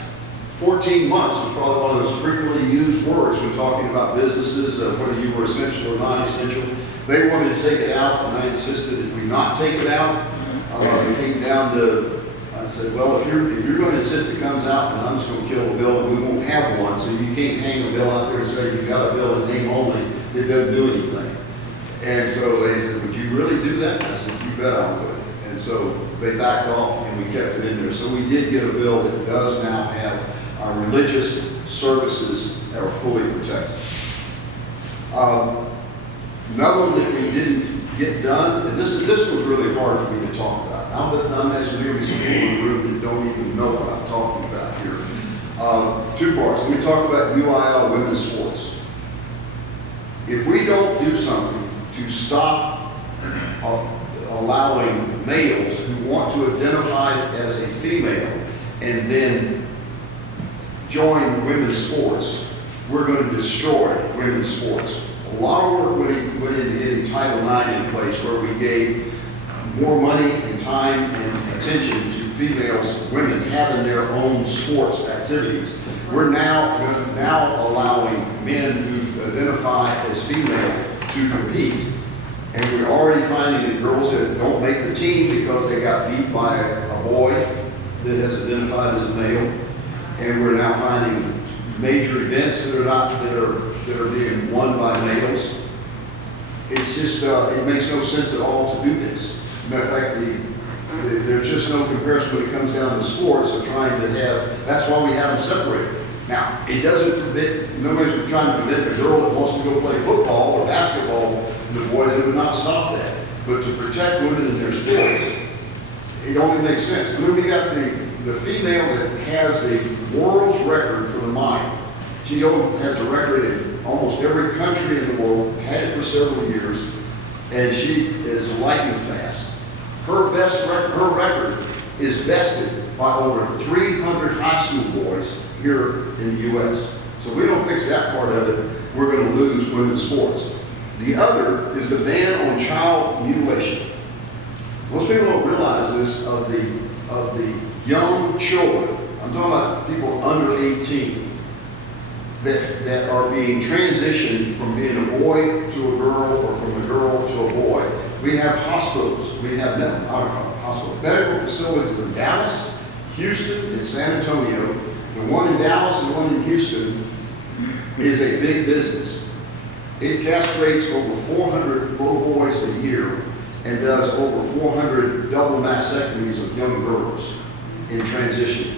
14 months. It's probably one of those frequently used words when talking about businesses, whether you were essential or non-essential. They wanted to take it out, and I insisted that we not take it out. It came down to, I said, well, if you're going to insist it comes out, then I'm just going to kill a bill, and we won't have one. So you can't hang a bill out there and say you've got a bill in name only. It doesn't do anything. And so they said, would you really do that? I said, you bet I would. And so they backed off, and we kept it in there. So we did get a bill that does now have our religious services that are fully protected. Another one that we didn't get done, and this was really hard for me to talk about. I'm as near as people in the room that don't even know what I'm talking about here. Two parts. Let me talk about UIL women's sports. If we don't do something to stop allowing males who want to identify as a female and then join women's sports, we're going to destroy women's sports. A lot of work went into getting Title IX in place, where we gave more money and time and attention to females, women having their own sports activities. We're now allowing men who identify as female to compete. And we're already finding that girls that don't make the team because they got beat by a boy that has identified as a male. And we're now finding major events that are being won by males. It's just, it makes no sense at all to do this. Matter of fact, there's just no comparison when it comes down to sports of trying to have, that's why we have them separated. Now, it doesn't permit, nobody's trying to permit a girl that wants to go play football or basketball, the boys, it would not stop that. But to protect women in their sports, it only makes sense. And then we got the female that has the world's record for the mile. She has a record in almost every country in the world, had it for several years, and she is lightning fast. Her record is bested by over 300 high school boys here in the U.S. So we don't fix that part of it, we're going to lose women's sports. The other is the ban on child mutilation. Most people don't realize this of the young children. I'm talking about people under 18 that are being transitioned from being a boy to a girl or from a girl to a boy. We have hospitals. We have medical facilities in Dallas, Houston, and San Antonio. The one in Dallas and the one in Houston is a big business. It castrates over 400 little boys a year and does over 400 double mastectomies of young girls in transition.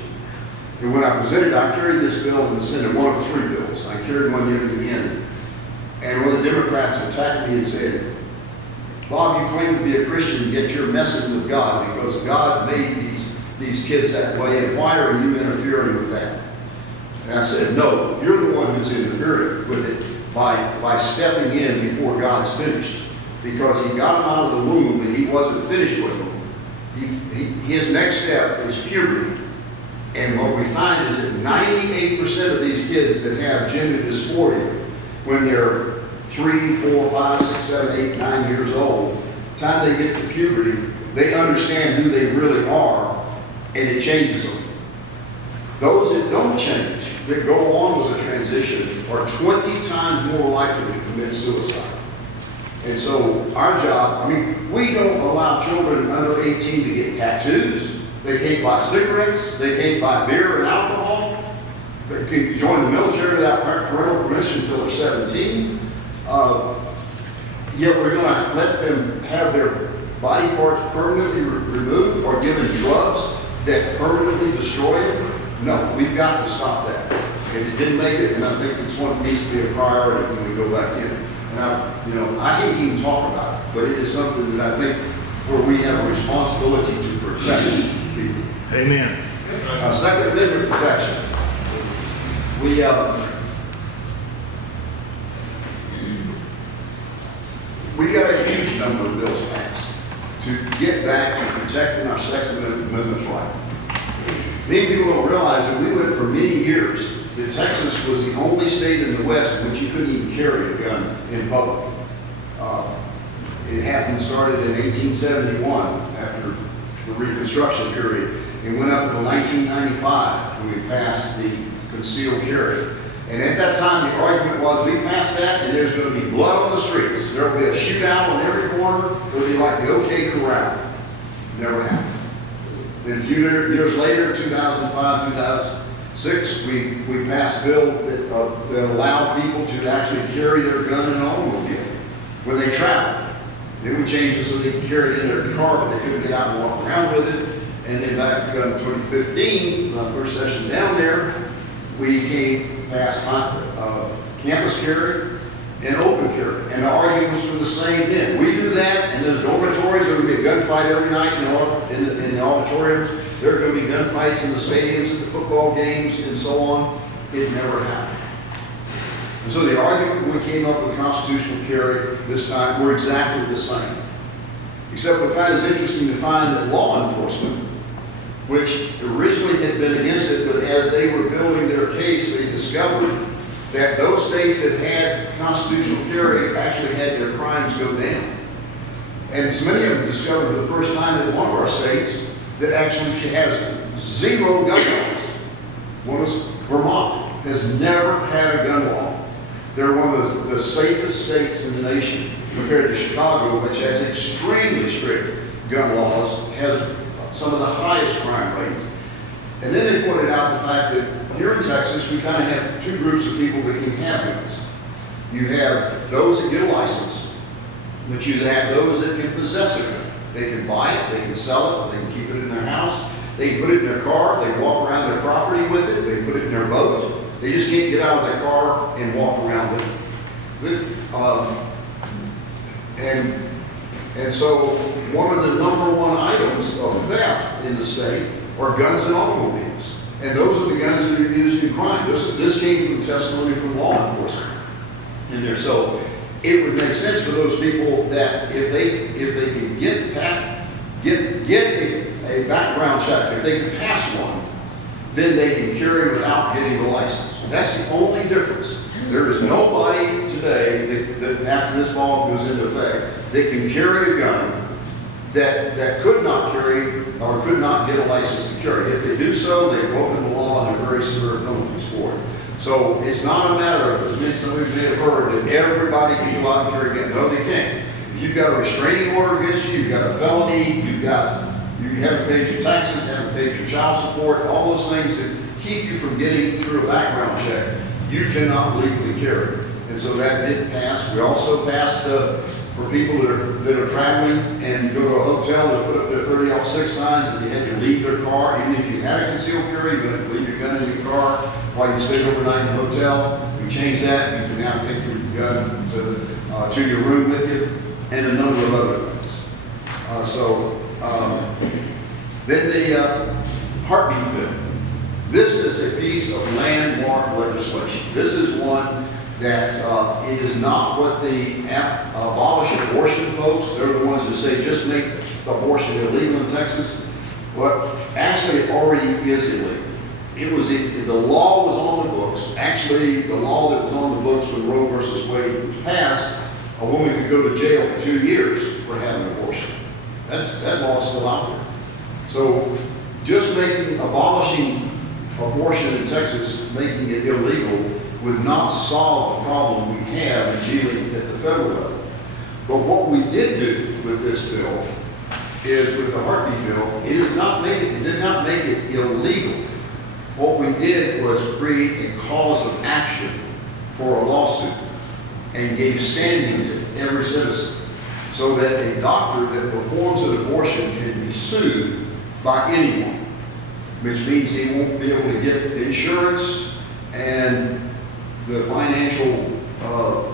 And when I presented, I carried this bill in the Senate, one of 3 bills. I carried one near the end. And one of the Democrats attacked me and said, Bob, you claim to be a Christian, yet you're messing with God because God made these kids that way, and why are you interfering with that? And I said, no, you're the one who's interfering with it by stepping in before God's finished. Because he got them out of the womb and he wasn't finished with them. His next step is puberty. And what we find is that 98% of these kids that have gender dysphoria, when they're 3, 4, 5, 6, 7, 8, 9 years old, the time they get to puberty, they understand who they really are, and it changes them. Those that don't change, that go on with the transition, are 20 times more likely to commit suicide. And so our job, I mean, we don't allow children under 18 to get tattoos. They can't buy cigarettes. They can't buy beer and alcohol. They can join the military without parental permission until they're 17. Yet we're going to let them have their body parts permanently removed or given drugs that permanently destroy them. No, we've got to stop that. And it didn't make it, and I think it's one that needs to be a priority when we go back in. And I hate to even talk about it, but it is something that I think where we have a responsibility to protect people. Amen. Second Amendment protection. We got a huge number of bills passed to get back to protecting our Second Amendment right. Many people don't realize that we went for many years that Texas was the only state in the West in which you couldn't even carry a gun in public. It started in 1871 after the Reconstruction period. It went up until 1995 when we passed the concealed carry. And at that time, the argument was, we passed that and there's going to be blood on the streets. There will be a shootout on every corner. It'll be like the OK Corral. Never happened. Then a few years later, 2005, 2006, we passed a bill that allowed people to actually carry their gun in an automobile when they travel. Then we changed it so they could carry it in their car, but they couldn't get out and walk around with it. And then back in 2015, my first session down there, we came past campus carry and open carry. And the arguments were the same then. We do that, and there's dormitories. There will be a gunfight every night in the auditoriums. There are going to be gunfights in the stadiums at the football games and so on. It never happened. And so the argument when we came up with constitutional carry this time were exactly the same. Except we find it's interesting to find that law enforcement, which originally had been against it, but as they were building their case, they discovered that those states that had constitutional carry actually had their crimes go down. And so many of them discovered for the first time that one of our states that actually has 0 gun laws. One is Vermont, has never had a gun law. They're one of the safest states in the nation compared to Chicago, which has extremely strict gun laws, has some of the highest crime rates. And then they pointed out the fact that here in Texas, we kind of have 2 groups of people that can have guns. You have those that get a license, but you have those that can possess a gun. They can buy it, they can sell it, they can keep it in their house, they can put it in their car, they walk around their property with it, they put it in their boat. They just can't get out of their car and walk around with it. And so one of the #1 items of theft in the state are guns and automobiles. And those are the guns that are used in crime. This came from testimony from law enforcement in there. So it would make sense for those people that if they can get a background check, if they can pass one, then they can carry without getting a license. That's the only difference. There is nobody today that after this law goes into effect, that can carry a gun that could not carry or could not get a license to carry. If they do so, they've broken the law and there are very severe penalties for it. So it's not a matter of, as some of you may have heard, that everybody can go out and carry a gun. No, they can't. If you've got a restraining order against you, you've got a felony, you haven't paid your taxes, haven't paid your child support, all those things that keep you from getting through a background check, you cannot legally carry. And so that did pass. We also passed for people that are traveling and go to a hotel and put up their 30-06 signs that you had to leave their car. Even if you had a concealed carry, you had to leave your gun in your car while you stayed overnight in the hotel. We changed that. You can now take your gun to your room with you, and a number of other things. Then the heartbeat bill. This is a piece of landmark legislation. This is one that it is not what the abolish abortion folks, they're the ones who say just make abortion illegal in Texas. But actually it already is illegal. The law was on the books. Actually, the law that was on the books when Roe versus Wade was passed, a woman could go to jail for 2 years for having an abortion. That law is still out there. So just abolishing abortion in Texas, making it illegal, would not solve the problem we have in dealing at the federal level. But what we did do with this bill is, with the heartbeat bill, it did not make it illegal. What we did was create a cause of action for a lawsuit and gave standing to every citizen, so that a doctor that performs an abortion can be sued by anyone, which means he won't be able to get insurance, and the financial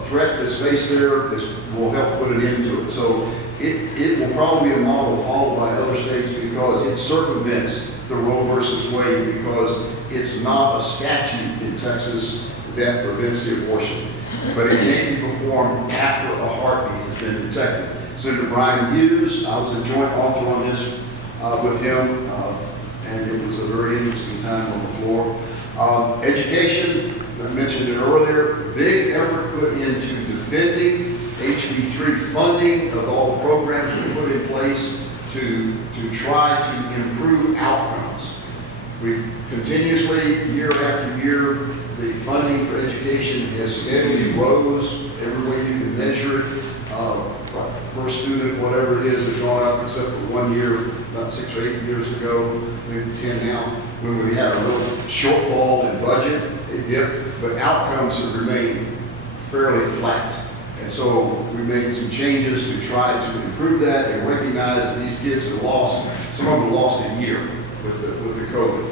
threat that's faced there will help put an end to it. So it will probably be a model followed by other states, because it circumvents the Roe versus Wade, because it's not a statute in Texas that prevents the abortion. But it can be performed after a heartbeat has been detected. Senator Brian Hughes, I was a joint author on this with him, and it was a very interesting time on the floor. Education, I mentioned it earlier, big effort put into defending HB3 funding of all the programs we put in place to try to improve outcomes. We continuously, year after year, the funding for education has steadily rose every way you can measure it. Per student, whatever it is, has gone up except for 1 year, about 6 or 8 years ago, maybe 10 now, when we had a little shortfall in budget, it dipped, but outcomes have remained fairly flat. And so we made some changes to try to improve that and recognize that these kids are lost. Some of them lost a year with the COVID.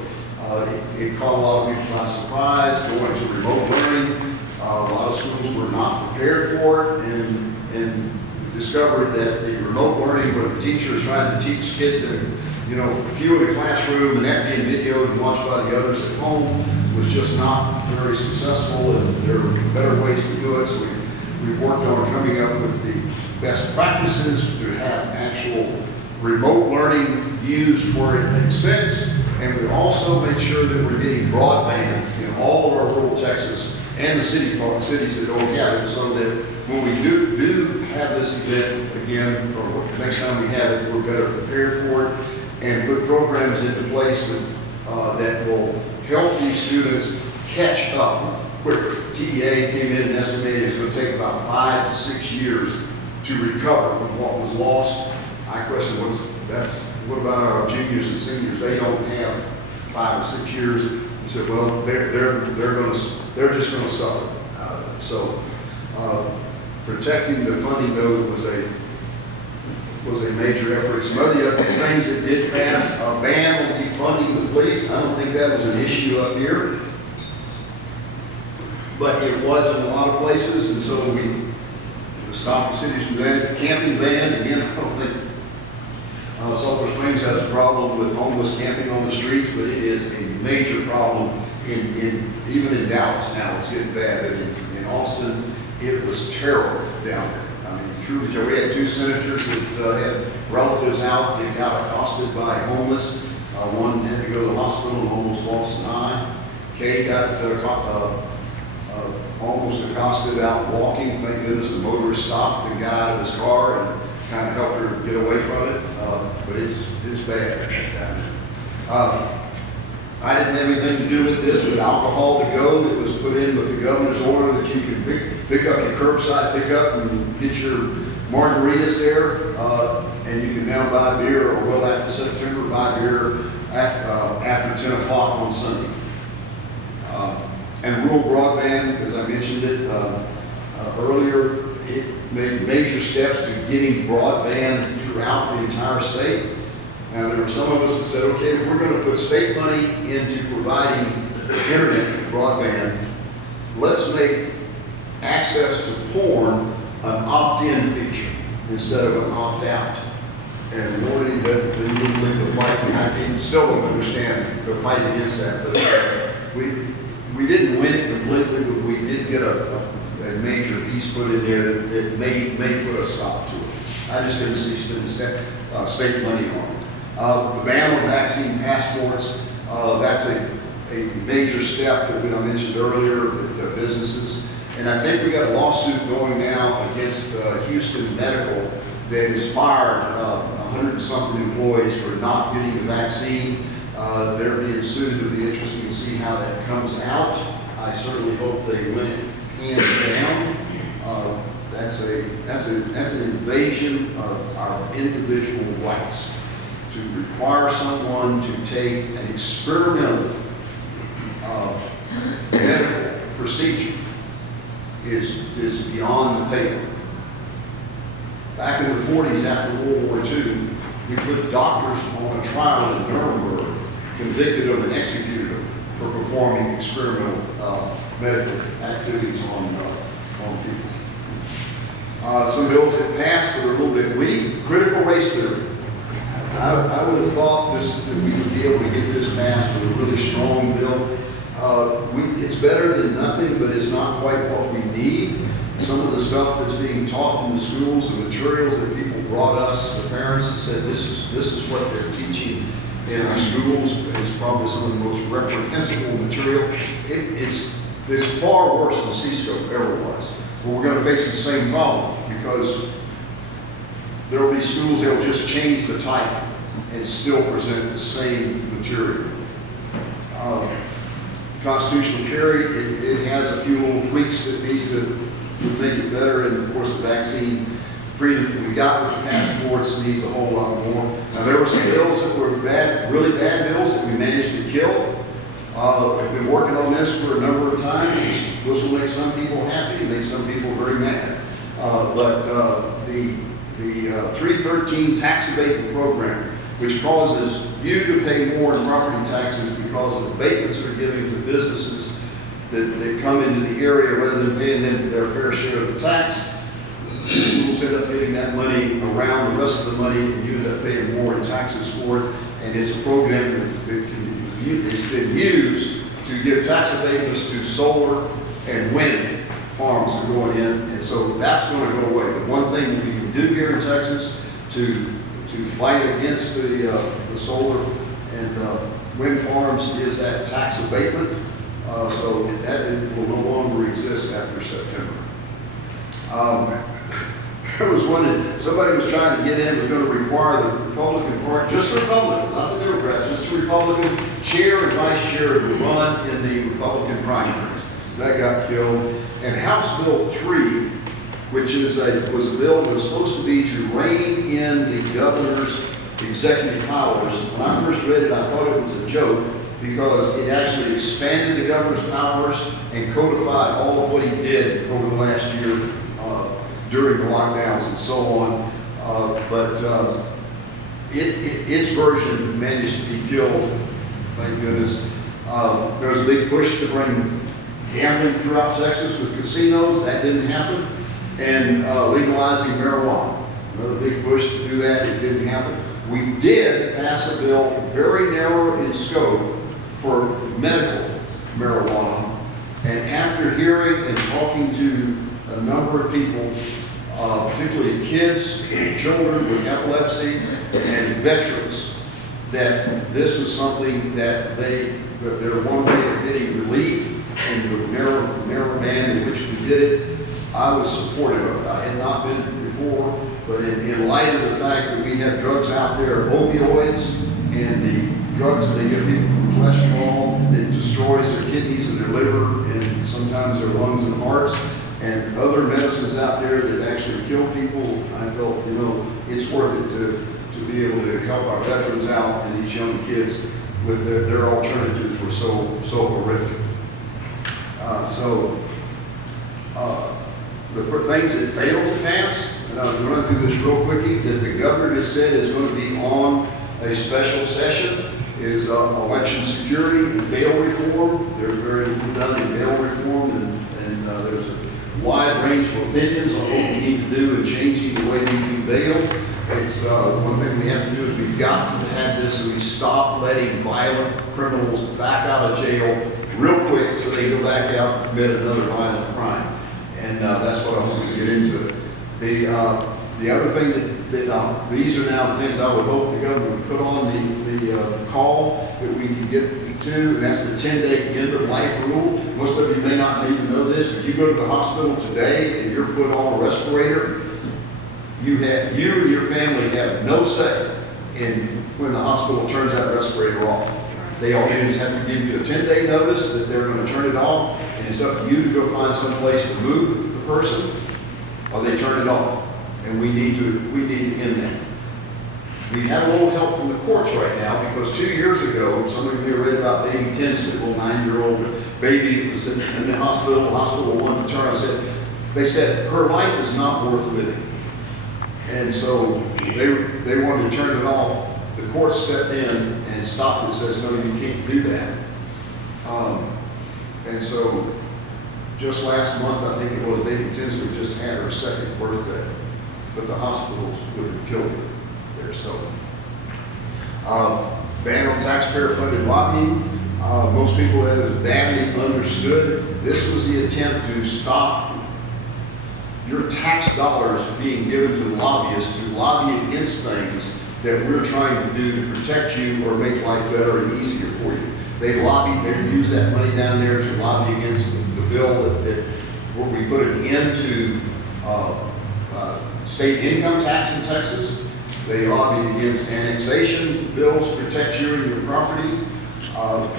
It caught a lot of people by surprise, going to remote learning. A lot of schools were not prepared for it and discovered that the remote learning where the teacher is trying to teach kids that, a few in the classroom and that being videoed and watched by the others at home was just not very successful, and there are better ways to do it. So we worked on coming up with the best practices to have actual remote learning used where it makes sense. And we also made sure that we're getting broadband in all of our rural Texas and the cities that don't have it, so that when we do have this event again, or next time we have it, we're better prepared for it and put programs into place that will help these students catch up quicker. TEA came in and estimated it's going to take about 5 to 6 years to recover from what was lost. I question what about our juniors and seniors? They don't have 5 or 6 years. He said, well, they're just going to suffer out of it. So protecting the funding though was a major effort. Some of the other things that did pass, a ban on defunding the police. I don't think that was an issue up here, but it was in a lot of places, and so the stop the cities from that camping ban. Again, I don't think Sulphur Springs has a problem with homeless camping on the streets, but it is a major problem even in Dallas now. It's getting bad, but in Austin, it was terrible down there. I mean, truly terrible. We had 2 senators that had relatives out. They got accosted by homeless. One had to go to the hospital and almost lost an eye. Kay got almost accosted out walking. Thank goodness the motorist stopped and got out of his car and kind of helped her get away from it. But it's bad down there. I didn't have anything to do with this, with alcohol to go. It was put in with the governor's order that you can pick up your curbside pickup and get your margaritas there, and you can now buy beer, or well after September, buy beer after 10 o'clock on Sunday. And rural broadband, as I mentioned it earlier, it made major steps to getting broadband throughout the entire state. Now, there were some of us that said, okay, if we're going to put state money into providing internet broadband, let's make access to porn an opt-in feature instead of an opt-out. And Lord, didn't lead the fight. I still don't understand the fight against that. But we didn't win it completely, but we did get a major piece put in there that may put a stop to it. I just didn't see state money on it. The ban on vaccine passports, that's a major step that I mentioned earlier, the businesses. And I think we got a lawsuit going now against Houston Medical that has fired 100 and something employees for not getting the vaccine. They're being sued. It'll be interesting to see how that comes out. I certainly hope they win it hands down. That's an invasion of our individual rights. To require someone to take an experimental medical procedure is beyond the pale. Back in the 40s, after World War II, we put doctors on a trial in Nuremberg, convicted them and executed them for performing experimental medical activities on people. Some bills that passed that are a little bit weak. Critical race theory. I would have thought that we would be able to get this passed with a really strong bill. It's better than nothing, but it's not quite what we need. Some of the stuff that's being taught in the schools, the materials that people brought us, the parents, and said this is what they're teaching in our schools, is probably some of the most reprehensible material. It's far worse than C-scope ever was. But we're going to face the same problem because There will be schools that will just change the type and still present the same material. Constitutional carry, it has a few little tweaks that needs to make it better, and of course the vaccine freedom that we got with the passports needs a whole lot more. Now there were some bills that were bad, really bad bills that we managed to kill. We've been working on this for a number of times. This will make some people happy, make some people very mad. But the 313 tax abatement program, which causes you to pay more in property taxes because of abatements that are given to businesses that come into the area rather than paying them their fair share of the tax. Schools end up getting that money around the rest of the money, and you end up paying more in taxes for it. And it's a program it's been used to give tax abatements to solar and wind farms that are going in, and so that's going to go away. The one thing we can do here in Texas to fight against the solar and wind farms is that tax abatement. So that will no longer exist after September. There was one that somebody was trying to get in, was going to require the Republican Party, just the Republican, not the Democrats, just the Republican chair and vice chair to run in the Republican primaries. That got killed. And House Bill 3, which was a bill that was supposed to be to rein in the governor's executive powers. When I first read it, I thought it was a joke because it actually expanded the governor's powers and codified all of what he did over the last year during the lockdowns and so on. Its version managed to be killed, thank goodness. There was a big push to bring gambling throughout Texas with casinos. That didn't happen. And legalizing marijuana. Another big push to do that. It didn't happen. We did pass a bill very narrow in scope for medical marijuana. And after hearing and talking to a number of people, particularly kids and children with epilepsy and veterans, that this is something that they're one way of getting relief in the narrow band in which we did it. I was supportive of it. I had not been before, but in light of the fact that we have drugs out there, opioids, and the drugs that they give people for cholesterol that destroys their kidneys and their liver and sometimes their lungs and hearts, and other medicines out there that actually kill people, I felt, it's worth it to be able to help our veterans out and these young kids with their alternatives were so horrific. The things that failed to pass, and I'm going to run through this real quickly, that the governor has said is going to be on a special session is election security and bail reform. There's very little done in bail reform, and there's a wide range of opinions on what we need to do in changing the way we do bail. It's one thing we have to do is we've got to have this so we stop letting violent criminals back out of jail real quick so they go back out and commit another violent crime. And that's what I hope to get into it. The other thing that these are now the things I would hope the government would put on the call that we can get to, and that's the 10-day end of life rule. Most of you may not need to know this, but you go to the hospital today and you're put on a respirator, you and your family have no say in when the hospital turns that respirator off. They all do is have to give you a 10-day notice that they're going to turn it off, and it's up to you to go find some place to move the person, or they turn it off. And we need to end that. We have a little help from the courts right now because 2 years ago, some of you read about baby Tinsley, a little 9-year-old baby that was in the hospital. The hospital wanted to turn. They said her life is not worth living, and so they wanted to turn it off. The court stepped in and stopped it. Says no, you can't do that. And so, just last month, I think it was, baby Tinsley just had her second birthday, but the hospitals would have killed her there. So, ban on taxpayer-funded lobbying. Most people have it badly understood. This was the attempt to stop your tax dollars being given to lobbyists to lobby against things that we're trying to do to protect you or make life better and easier for you. They use that money down there to lobby against the bill that where we put an end to state income tax in Texas. They lobbied against annexation bills, protect you and your property,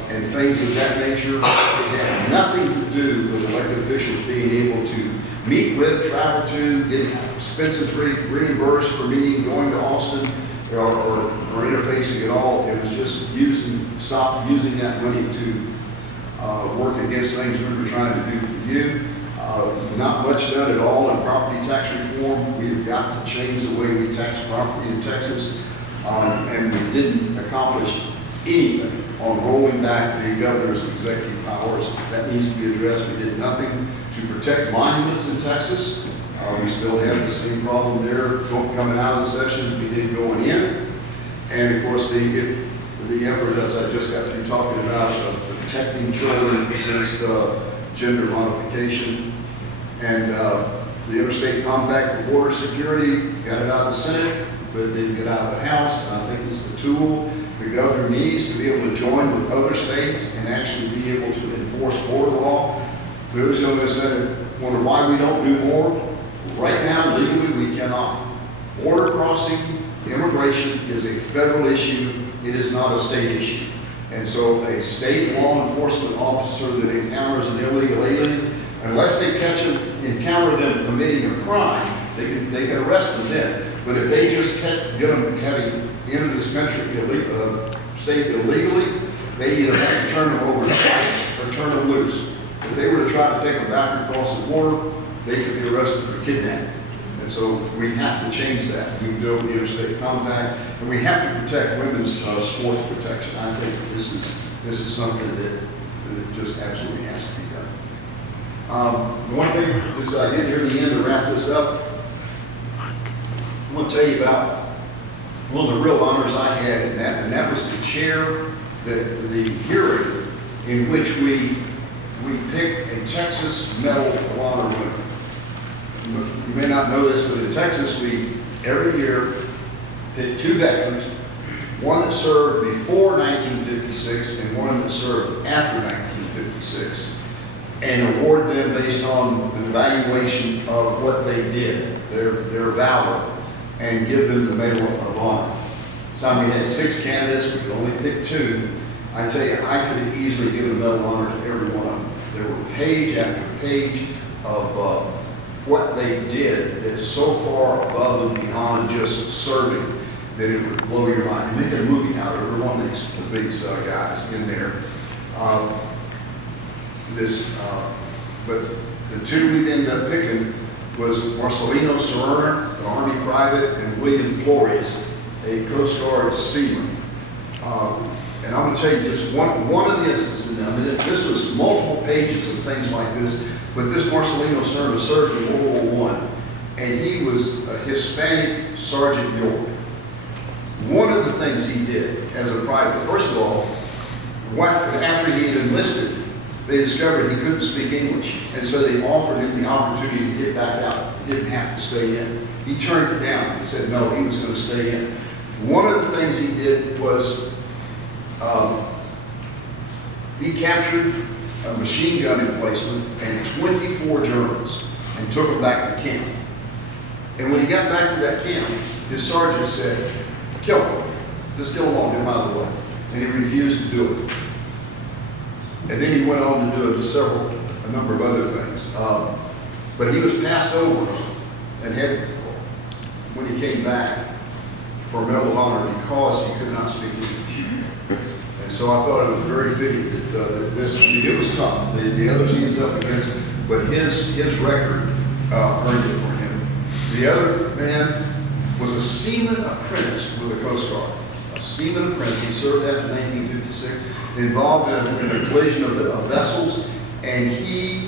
and things of that nature. It had nothing to do with elected officials being able to meet with, travel to, get expenses reimbursed for meeting, going to Austin, or interfacing at all. It was just stop using that money to work against things we were trying to do for you. Not much done at all in property tax reform. We've got to change the way we tax property in Texas, and we didn't accomplish anything on rolling back the governor's executive powers. That needs to be addressed. We did nothing to protect monuments in Texas. We still have the same problem there coming out of the sessions we did going in. And of course, the effort, as I just got through talking about, of protecting children against gender modification. And the Interstate Compact for Border Security, got it out of the Senate, but it didn't get out of the House. And I think it's the tool the governor needs to be able to join with other states and actually be able to enforce border law. Those who have said, wonder why we don't do more. Right now, legally, we cannot. Border crossing, immigration is a federal issue. It is not a state issue. And so a state law enforcement officer that encounters an illegal alien, unless they encounter them committing a crime, they can arrest them then. But if they just get them having entered this country, state illegally, they either have to turn them over to ICE or turn them loose. If they were to try to take them back across the border, they could be arrested for kidnapping. And so we have to change that. We build the Interstate Compact, and we have to protect women's sports protection. I think this is something that just absolutely has to be done. One thing is I did near the end to wrap this up. I want to tell you about one of the real honors I had in that, and that was to chair the hearing in which we picked a Texas Medal of Honor winner. You may not know this, but in Texas, we every year pick two veterans, one that served before 1956 and one that served after 1956, and award them based on an evaluation of what they did, their valor, and give them the Medal of Honor. So we had 6 candidates, we could only pick 2. I tell you, I could have easily given a Medal of Honor to every one of them. There were page after page of what they did that's so far above and beyond just serving that it would blow your mind. You make a movie out of every one of these guys in there. But the 2 we ended up picking was Marcelino Serrano, an Army private, and William Flores, a Coast Guard seaman. And I'm going to tell you just one of the instances. I mean, this was multiple pages of things like this, but this Marcelino Serrano served in World War I, and he was a Hispanic Sergeant York. One of the things he did as a private, first of all, after he had enlisted, they discovered he couldn't speak English, and so they offered him the opportunity to get back out. He didn't have to stay in. He turned it down and said no, he was going to stay in. One of the things he did was he captured a machine gun emplacement and 24 Germans and took them back to camp. And when he got back to that camp, his sergeant said, kill them. Just kill them all, get them out of the way. And he refused to do it. And then he went on to do a number of other things. But he was passed over and had, when he came back, for a Medal of Honor because he could not speak English. And so I thought it was very fitting that it was tough. The others he was up against, but his record earned it for him. The other man was a seaman apprentice with the Coast Guard. A seaman apprentice. He served after 1956, involved in a collision of vessels, and he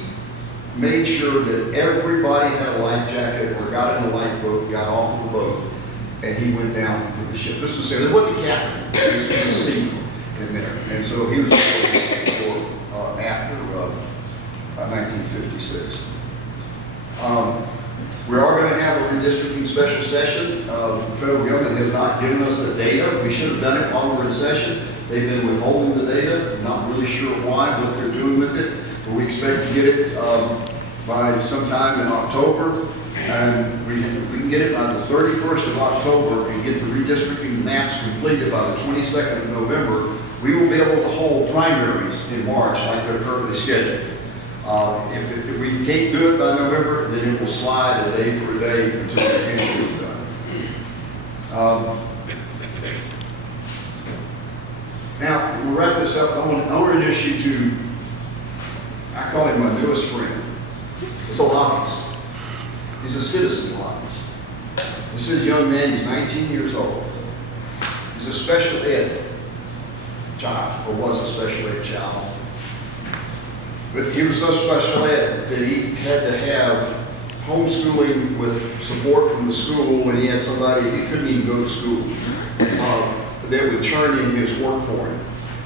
made sure that everybody had a life jacket or got in a lifeboat, got off of the boat, and he went down with the ship. This was there wasn't a captain. This was a seaman in there, and so he was after 1956. We are going to have a redistricting special session. The federal government has not given us the data. We should have done it while we're in session. They've been withholding the data. Not really sure why, what they're doing with it, but we expect to get it by sometime in October. And we can get it by the 31st of October and get the redistricting maps completed by the 22nd of November, we will be able to hold primaries in March like they're currently scheduled. If we can't do it by November, then it will slide a day for a day until we can get it done. Now, we'll wrap this up. I want to introduce you to, I call him my newest friend. It's a lobbyist. He's a citizen lobbyist. This is a young man, he's 19 years old. He's a special ed child, or was a special ed child. But he was so special ed that he had to have homeschooling with support from the school when he had somebody, he couldn't even go to school. That would turn in his work for him.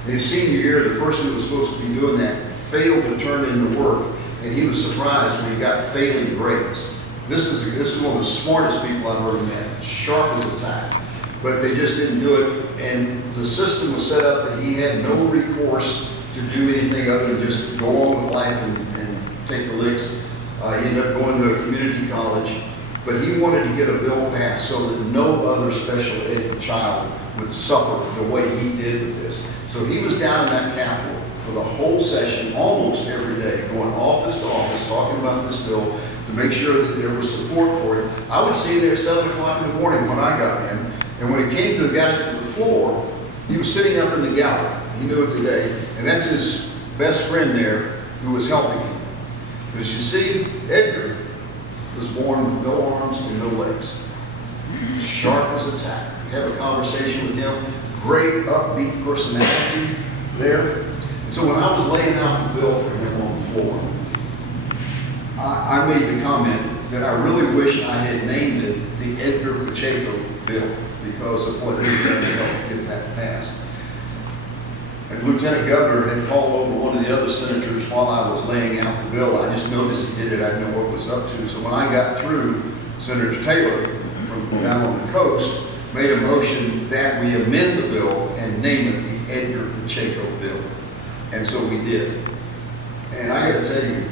In his senior year, the person who was supposed to be doing that failed to turn in the work, and he was surprised when he got failing grades. This is one of the smartest people I've ever met, sharp as a tack. But they just didn't do it, and the system was set up that he had no recourse to do anything other than just go on with life and take the licks. He ended up going to a community college, but he wanted to get a bill passed so that no other special ed child would suffer the way he did with this. So he was down in that Capitol for the whole session, almost every day, going office to office, talking about this bill to make sure that there was support for it. I would see him there at 7 o'clock in the morning when I got him, and when it came to got it to the floor, he was sitting up in the gallery. He knew it today, and that's his best friend there who was helping him. Because you see, Edgar was born with no arms and no legs. Sharp as a tack. You have a conversation with him, great upbeat personality there. And so when I was laying out the bill for him on the floor, I made the comment that I really wish I had named it the Edgar Pacheco bill because of what he done to help get that passed. And Lieutenant Governor had called over one of the other senators while I was laying out the bill. I just noticed he did it. I didn't know what it was up to. So when I got through, Senator Taylor from down on the coast made a motion that we amend the bill and name it the Edgar Pacheco bill. And so we did. And I got to tell you,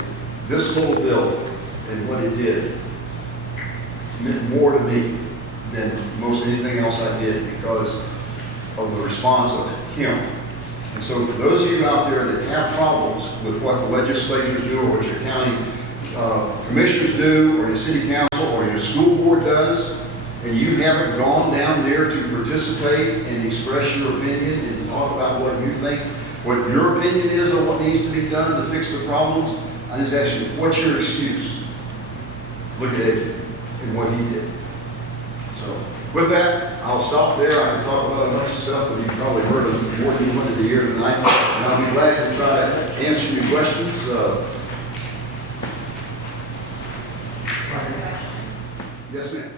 this little bill and what it did meant more to me than most anything else I did because of the response of him. And so for those of you out there that have problems with what the legislatures do or what your county commissioners do or your city council or your school board does, and you haven't gone down there to participate and express your opinion and talk about what you think, what your opinion is on what needs to be done to fix the problems, I just ask you, what's your excuse? Look at Ed and what he did. So with that, I'll stop there. I can talk about a bunch of stuff, but you've probably heard of more than you wanted to hear tonight. And I'll be glad to try to answer your questions. Yes, ma'am.